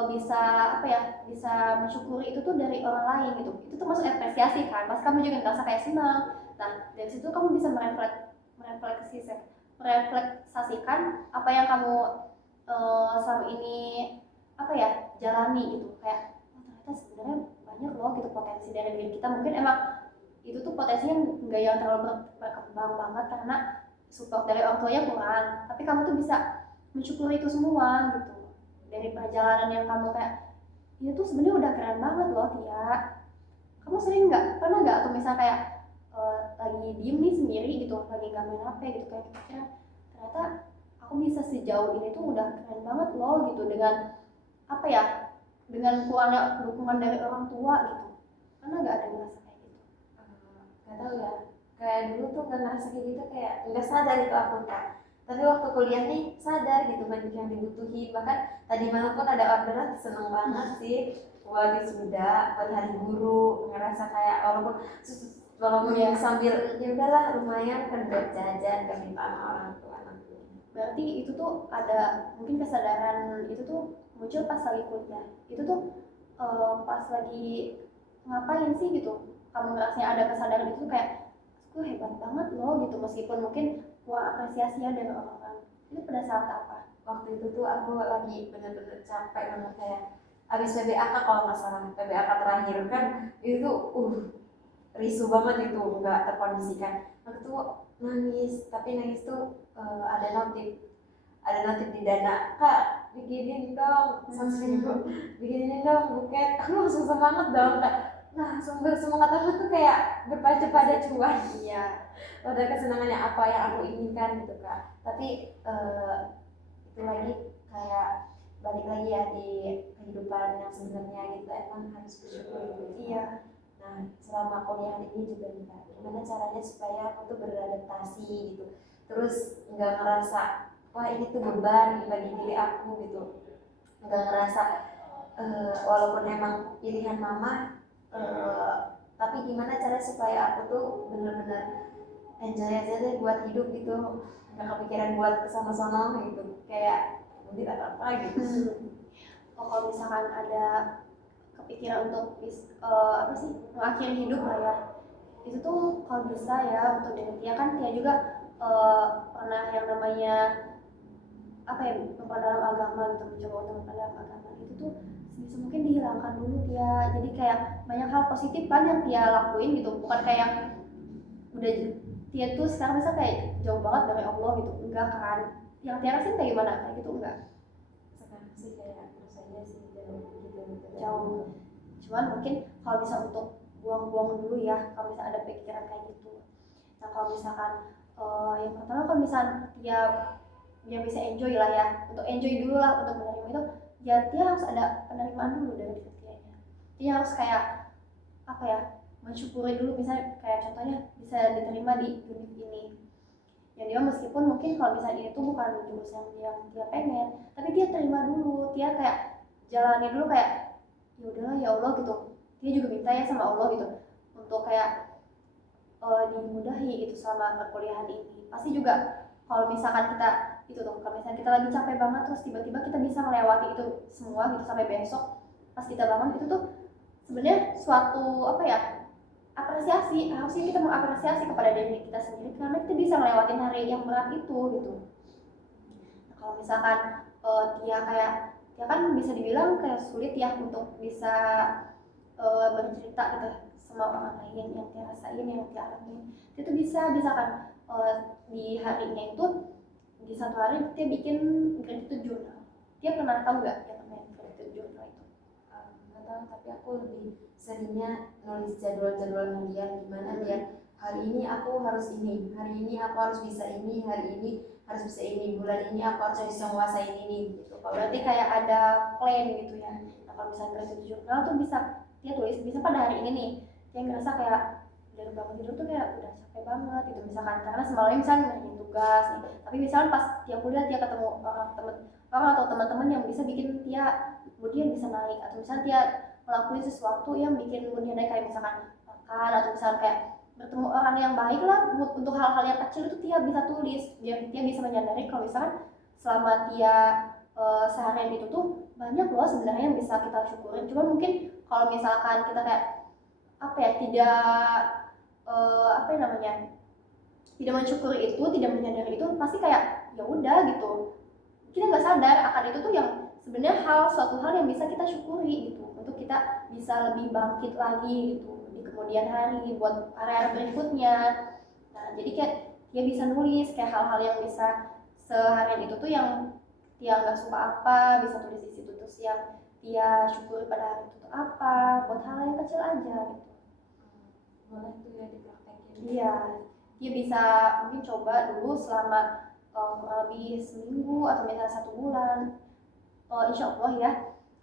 bisa apa ya, bisa mensyukuri itu tuh dari orang lain gitu, itu tuh masuk apresiasi kan, pas kamu juga ngerasa kayak senang. Nah dari situ kamu bisa merefleksasikan apa yang kamu selama ini apa ya jalani gitu, kayak oh, ternyata sebenarnya banyak loh gitu potensi dari diri kita, mungkin emang itu tuh potensinya nggak yang terlalu berkembang banget karena support dari orang tuanya kurang, tapi kamu tuh bisa mensyukuri itu semua gitu, dari perjalanan yang kamu kayak itu tuh sebenarnya udah keren banget loh Tia. Kamu sering pernah nggak atau misalnya kayak lagi diem nih sendiri gitu, lagi nggak main HP gitu, kayak kira ternyata aku bisa sejauh ini tuh udah keren banget loh gitu, dengan apa ya, dengan kurangnya dukungan dari orang tua gitu, karena nggak ada merasa kayak gitu. Nggak tahu ya, kayak dulu tuh nggak ngerasa kayak gitu, kayak nggak sadar itu aku kan. Tapi waktu kuliah nih sadar gitu banyak yang dibutuhin, bahkan tadi malam pun ada orderan, seneng banget sih buat wisuda, buat hari guru, ngerasa kayak walaupun Iya. sambil ya udahlah lumayan kan buat jajan, gak minta sama orang tua nanti. Berarti itu tuh ada mungkin kesadaran itu tuh muncul pas lagi kuliah, itu tuh pas lagi ngapain sih gitu, kamu ngerasanya ada kesadaran itu kayak gue hebat banget loh gitu, meskipun mungkin kurang apresiasi ya dari orang-orang, itu pada saat apa? Waktu itu tuh aku lagi bener-bener capek banget, kayak abis PBAK kalau nggak salah, PBAK terakhir kan itu risu banget itu, nggak terkondisikan. Waktu itu nangis, tapi nangis tuh ada notif di Dana, kak bikinin dong 100.000, bikinin dong buket. Aku langsung semangat dong, nah sumber semangat aku tuh kayak berpacu pada cuan, Iya, pada kesenangannya apa yang aku inginkan gitu kak. Tapi itu lagi kayak lagi ya di kehidupan yang sebenarnya gitu, emang harus bersyukur gitu. Iya. Nah selama kuliah ini juga nih Kak, gimana caranya supaya aku tuh beradaptasi gitu, terus nggak ngerasa wah ini tuh beban bagi diri aku gitu, nggak ngerasa walaupun emang pilihan mama, tapi gimana cara supaya aku tuh bener-bener enjoy aja deh buat hidup gitu, nggak kepikiran buat kesana sana gitu kayak mobil atau apa gitu. Kalau misalkan ada kepikiran untuk apa sih mengakhiri hidup lah ya, itu tuh kalau bisa ya untuk dari Tia kan Tia juga pernah yang namanya apa ya memperdalam agama gitu, mencoba untuk memperdalam agama itu tuh sebisa mungkin dihilangkan dulu Tia. Jadi kayak banyak hal positif kan yang Tia lakuin gitu, bukan kayak udah Tia tuh sekarang bisa kayak jauh banget dari Allah gitu, enggak kan. Yang Tia rasain kayak gimana, kayak gitu enggak? Sekarang sih kayak terus aja sih jauh gitu Jauh. Cuman mungkin kalau bisa untuk buang-buang dulu ya kalau misalnya ada pikiran kayak gitu. Nah kalau misalkan yang pertama kalau misalkan dia bisa enjoy lah ya, untuk enjoy dulu lah untuk menerima itu ya dia harus ada penerimaan dulu dari dirinya. Dia harus kayak apa ya, mensyukuri dulu, misalnya kayak contohnya bisa diterima di unit ini ya, dia meskipun mungkin kalau misalnya ini tuh bukan jurusan yang dia pengen, tapi dia terima dulu, dia kayak jalani dulu kayak ya udahlah ya Allah gitu. Dia juga minta ya sama Allah gitu untuk kayak dimudahi gitu selama perkuliahan ini. Pasti juga kalau misalkan kita itu tuh, kalau misalnya kita lagi capek banget terus tiba-tiba kita bisa melewati itu semua gitu sampai besok pas kita bangun, itu tuh sebenarnya suatu apa ya, apresiasi. Harusnya kita mengapresiasi kepada diri kita sendiri karena kita bisa ngelewatin hari yang berat itu gitu. Nah, kalau misalkan dia kan bisa dibilang kayak sulit ya untuk bisa bercerita gitu sama orang lain yang dia rasain, yang dia alami. Itu bisa kan di harinya itu di satu hari dia bikin gratitude journal. Dia pernah tahu nggak yang namanya gratitude journal itu? nggak tahu, tapi aku lebih seringnya nulis jadwal-jadwal harian gimana biar hari ini aku harus ini, hari ini aku harus bisa ini, hari ini harus bisa ini, bulan ini aku harus bisa menguasai ini gitu. Kalau berarti kayak ada plan gitu ya. Nah kalau misalnya gratitude journal tuh bisa dia tulis, bisa pada hari ini nih dia ngerasa kayak dari bangun tidur tuh kayak udah capek banget gitu misalkan karena semalamnya misalnya ngerjain tugas nih, tapi misalnya pas dia kuliah dia ketemu orang atau teman-teman yang bisa bikin dia mood dia bisa naik, atau misalnya dia ngelakuin sesuatu yang bikin mood dia naik kayak misalkan makan, atau misalnya kayak bertemu orang yang baik lah, mood untuk hal-hal yang kecil itu dia bisa tulis biar dia bisa menyadari kalau misalkan selama dia seharian itu tuh banyak loh sebenarnya yang bisa kita syukurin. Cuma mungkin kalau misalkan kita kayak apa ya, tidak apa yang namanya, tidak mensyukuri itu, tidak menyadari itu, pasti kayak ya udah gitu, kita nggak sadar akan itu tuh yang sebenarnya suatu hal yang bisa kita syukuri gitu, untuk kita bisa lebih bangkit lagi gitu di kemudian hari buat area berikutnya. Nah jadi kayak dia bisa nulis kayak hal-hal yang bisa seharian itu tuh yang dia nggak suka apa, bisa tulis di situ, terus yang dia syukuri pada hari itu tuh apa, buat hal yang kecil aja gitu. Boleh tuh ya dipraktekin. Iya, dia bisa mungkin coba dulu selama kurang lebih seminggu atau misalnya 1 bulan. Insya Allah ya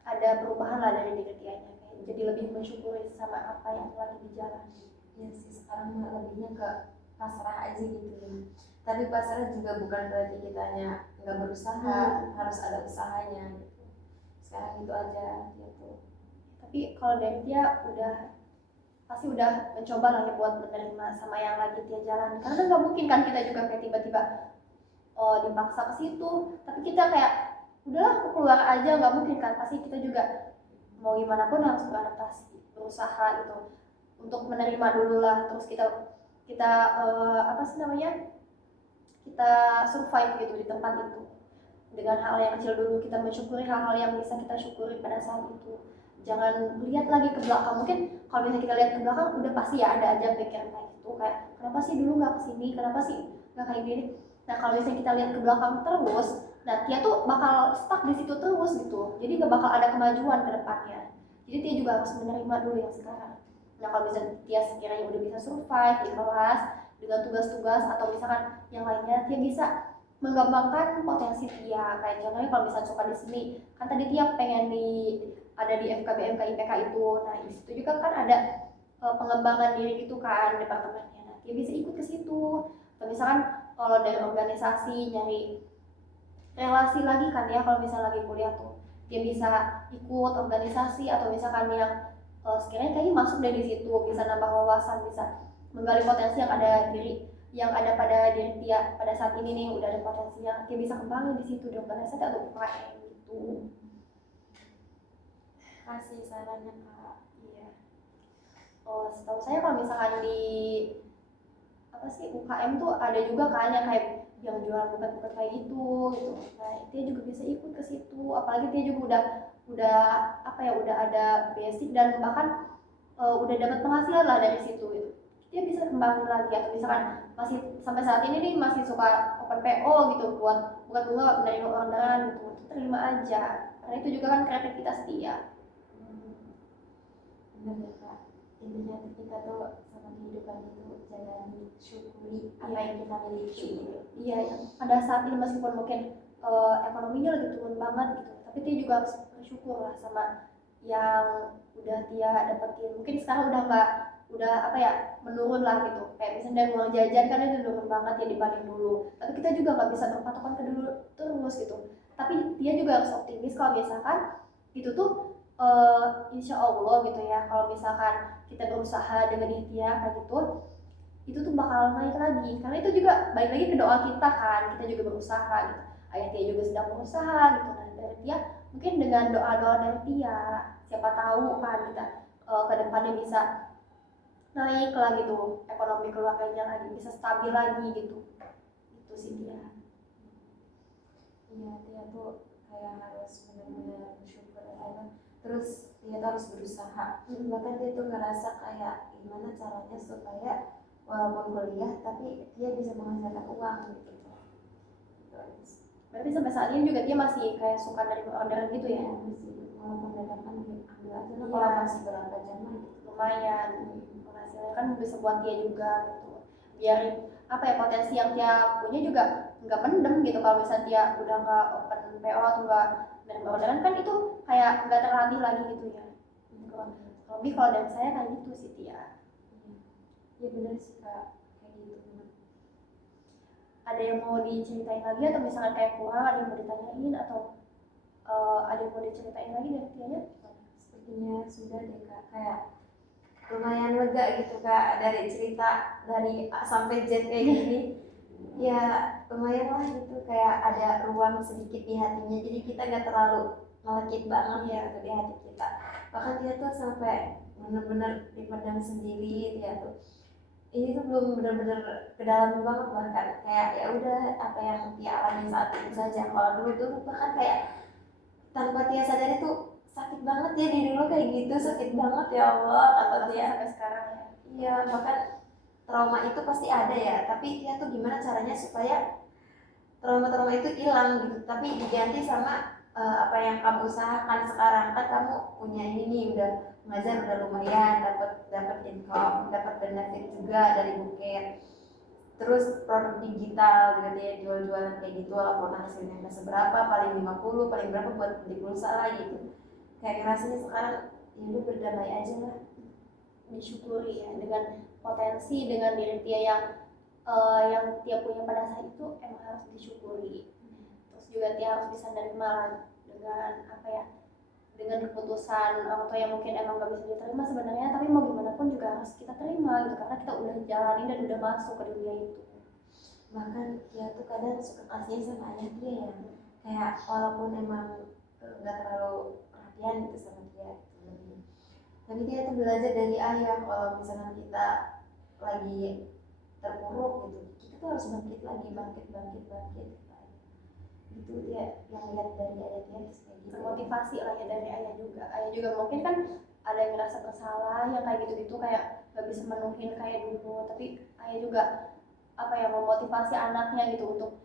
ada perubahan lah dari diri dia, kayak jadi lebih mensyukuri sama apa yang lagi dijalani. Ya sih sekarang lebihnya ke pasrah aja gitu. Tapi pasrah juga bukan berarti kitanya nggak berusaha, harus ada usahanya gitu. Sekarang itu aja gitu. Tapi kalau dari dia pasti udah mencoba lah ya buat menerima sama yang lagi dia jalan, karena nggak mungkin kan kita juga kayak tiba-tiba dipaksa ke situ, tapi kita kayak udahlah aku keluar aja, nggak mungkin kan, pasti kita juga mau gimana pun harus beradaptasi, berusaha gitu untuk menerima dulu lah, terus kita apa sih namanya, kita survive gitu di tempat itu dengan hal yang kecil dulu, kita mensyukuri hal-hal yang bisa kita syukuri pada saat itu. Jangan lihat lagi ke belakang. Mungkin kalau misalnya kita lihat ke belakang udah pasti ya ada aja pikiran kayak gitu, kayak kenapa sih dulu nggak kesini, kenapa sih nggak kayak gini. Nah kalau misalnya kita lihat ke belakang terus, nah dia tuh bakal stuck di situ terus gitu, jadi nggak bakal ada kemajuan ke depannya. Jadi dia juga harus menerima dulu yang sekarang. Nah kalau misalnya dia sekiranya udah bisa survive di kelas dengan tugas-tugas atau misalkan yang lainnya, dia bisa mengembangkan potensi dia. Kayak contohnya kalau misalnya suka di seni, kan tadi dia pengen ada di FKBM IPK itu. Nah di situ juga kan ada pengembangan diri gitu kan departemennya. Nah dia bisa ikut ke situ. Atau misalkan kalau dari organisasi nyari relasi lagi kan ya, kalau misalnya lagi kuliah tuh dia bisa ikut organisasi atau misalkan yang sekiranya kayaknya masuk dari situ, bisa nambah wawasan, bisa menggali potensi yang ada pada diri dia pada saat ini nih. Udah ada potensinya, dia bisa kembangin di situ di organisasi atau UKM gitu. Kasih sarannya Kak. Iya. Setahu saya kalau misalkan di apa sih UKM tuh ada juga kan yang kayak yang jualan buket-buket kayak gitu. Nah dia juga bisa ikut ke situ, apalagi dia juga udah apa ya, udah ada basic dan bahkan udah dapat penghasilan lah dari situ gitu. Dia bisa kembangin lagi, atau misalkan masih sampai saat ini nih masih suka open PO gitu buat bunga dari orderan gitu, terima aja karena itu juga kan kreativitas dia. Benar ya Kak, intinya kita tuh sama kehidupan itu jangan syukuri apa yang kita miliki gitu. Iya ya, pada saat ini meskipun mungkin ekonominya lagi turun banget gitu, tapi dia juga harus bersyukur lah sama yang udah dia dapetin. Mungkin sekarang udah nggak, udah apa ya, menurun lah gitu, kayak misalnya dari uang jajan kan itu turun banget ya dibanding dulu, tapi kita juga nggak bisa berpatokan ke dulu terus gitu. Tapi dia juga harus optimis kalau misalkan itu tuh insya Allah gitu ya, kalau misalkan kita berusaha dengan ikhtiar kayak gitu, itu tuh bakal naik lagi. Karena itu juga balik lagi ke doa kita kan, kita juga berusaha gitu. Ayah dia juga sedang berusaha gitu. Nah dari dia mungkin dengan doa-doa dari dia, siapa tahu kan kita ke depannya bisa naik lagi tuh ekonomi keluarganya lagi, bisa stabil lagi gitu. Itu sih dia. Iya, dia tuh kayak harus benar-benar bersyukur ya. Terus dia tuh harus berusaha. Bahkan dia tuh ngerasa kayak gimana caranya supaya walaupun kuliah tapi dia bisa menghasilkan uang gitu. Berarti sampai saat ini juga dia masih kayak suka dari orderan gitu ya? Masih, walaupun dadakan ambil aja lah, Iya. kalau masih berapa jam gitu. Lumayan, penghasilannya kan bisa buat dia juga gitu. Biar apa ya, potensi yang dia punya juga nggak mendem gitu. Kalau misalnya dia udah nggak open PO atau nggak menerima orderan kan itu kayak nggak terlatih lagi gitu ya. Lebih kalau dari saya kayak gitu sih dia. Iya benar sih Kak, kayak gitu. Ada yang mau diceritain lagi atau misalnya kayak kurang ada yang mau ditanyain atau ada yang mau diceritain lagi dari Tianya? Sepertinya sudah deh Kak, kayak lumayan lega gitu Kak dari cerita dari A sampai Z kayak gini. Ya lumayan lah gitu, kayak ada ruang sedikit di hatinya, jadi kita gak terlalu melekit banget ya gitu di hati kita. Bahkan dia tuh sampai bener-bener dipendam sendiri, dia tuh ini tuh belum bener-bener ke dalam banget, bahkan kayak ya udah apa yang dia alami saat itu saja. Kalau dulu tuh bahkan kayak tanpa dia sadar itu sakit banget ya, di dulu kayak gitu sakit banget ya Allah kata dia. Sampai sekarang ya. Iya, bahkan trauma itu pasti ada ya, tapi dia tuh gimana caranya supaya trauma-trauma itu hilang gitu, tapi diganti sama apa yang kamu usahakan sekarang. Kan kamu punya ini nih, udah ngajar udah lumayan, dapat income, dapat benefit juga dari buket. Terus produk digital juga dia jual-jualan kayak gitu, walaupun hasilnya nggak seberapa, paling 50, paling berapa buat beli pulsa lah gitu. Kayak ngerasanya sekarang ya udah berdamai aja lah. Disyukuri ya dengan potensi, dengan diri dia yang dia punya pada saat itu emang harus disyukuri. Terus juga dia harus bisa menerima dengan apa ya, dengan keputusan orang tua yang mungkin emang gak bisa diterima sebenarnya, tapi mau gimana pun juga harus kita terima gitu, karena kita udah jalanin dan udah masuk ke dunia itu. Bahkan dia tuh kadang suka kasihan sama ayah dia ya, kayak walaupun emang nggak terlalu perhatian gitu sama dia, tapi dia tuh belajar dari ayah. Kalau misalnya kita lagi terpuruk gitu, kita tuh harus bangkit lagi, bangkit gitu. Dia yang lihat dari ayah dia kayak gitu, Termotivasi lah ya dari ayah juga. Ayah juga mungkin kan ada yang ngerasa bersalah yang kayak gitu-gitu, kayak gak bisa menuhin kayak dulu, tapi ayah juga apa ya, memotivasi anaknya gitu untuk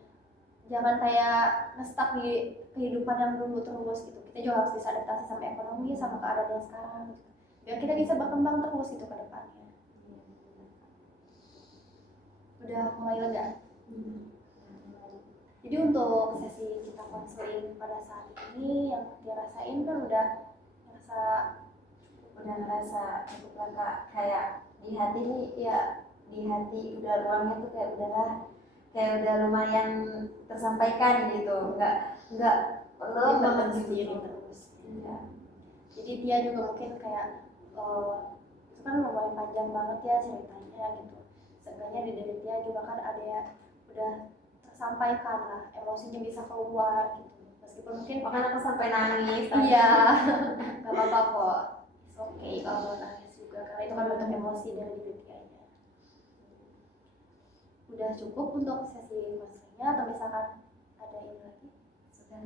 jangan kayak ngestak di kehidupan yang dulu terus gitu. Kita juga harus bisa adaptasi sama ekonomi, sama keadaan yang sekarang gitu, biar kita bisa berkembang terus itu ke depannya. Udah mulai lega. Jadi untuk sesi kita konseling pada saat ini yang dia rasain kan udah ngerasa cukup lah Kak, kayak di hati nih ya, di hati udah ruangnya tuh kayak udahlah, kayak udah lumayan tersampaikan gitu, nggak perlu banget sendiri gitu. terus. Iya. Jadi dia juga mungkin kayak itu kan lumayan panjang banget ya ceritanya gitu. Seenggaknya di diri dia juga kan ada ya udah tersampaikan lah, emosinya bisa keluar gitu. Meskipun mungkin Bahkan aku sampai nangis. iya, nggak apa-apa kok. It's okay kalau mau nangis juga karena itu kan bentuk emosi dari diri dia. Udah cukup untuk sesi konselingnya atau misalkan ada ini lagi? Sudah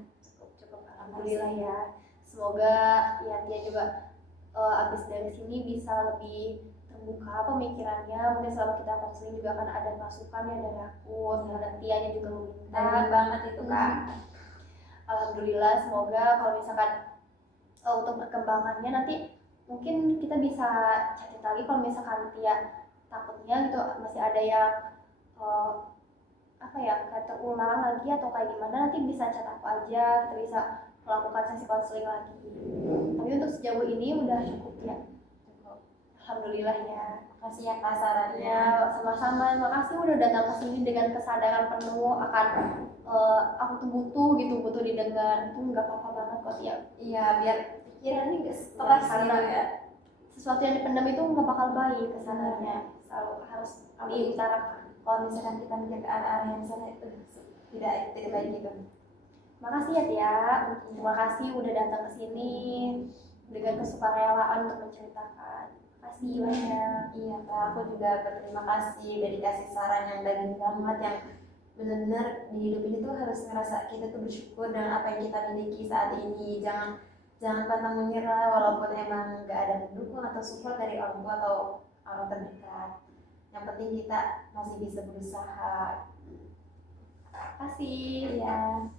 Cukup alhamdulillah ya. Semoga ya dia juga abis dari sini bisa lebih terbuka pemikirannya. Mungkin selama kita konseling juga akan ada masukan ya dari aku, dan Tianya juga meminta. Dalam banget itu Kak. Alhamdulillah, semoga kalau misalkan untuk perkembangannya nanti mungkin kita bisa cari lagi kalau misalkan Tia takutnya gitu masih ada yang apa ya kayak terulang lagi atau kayak gimana, nanti bisa chat aku aja, kita bisa melakukan sesi konseling lagi. Tapi untuk sejauh ini udah cukup ya. Alhamdulillah ya. Makasih ya Kak sarannya. Ya, sama-sama. Makasih udah datang ke sini dengan kesadaran penuh akan aku tuh butuh didengar. Itu nggak apa-apa banget kok ya. Iya, biar pikirannya nggak stres Karena gitu ya. sesuatu yang dipendam itu nggak bakal baik kesananya. Selalu harus diutarakan. Kalau misalkan kita mikir ke arah yang sana itu tidak baik gitu. Makasih ya Tia. Terima kasih udah datang ke sini dengan kesukarelaan untuk menceritakan. Makasih banyak. Iya Kak, aku juga berterima kasih udah dikasih saran yang daging banget, yang benar-benar di hidup ini tuh harus ngerasa kita tuh bersyukur dengan apa yang kita miliki saat ini. Jangan pantang menyerah walaupun emang nggak ada pendukung atau support dari orang tua atau orang terdekat. Yang penting kita masih bisa berusaha. Makasih. Iya.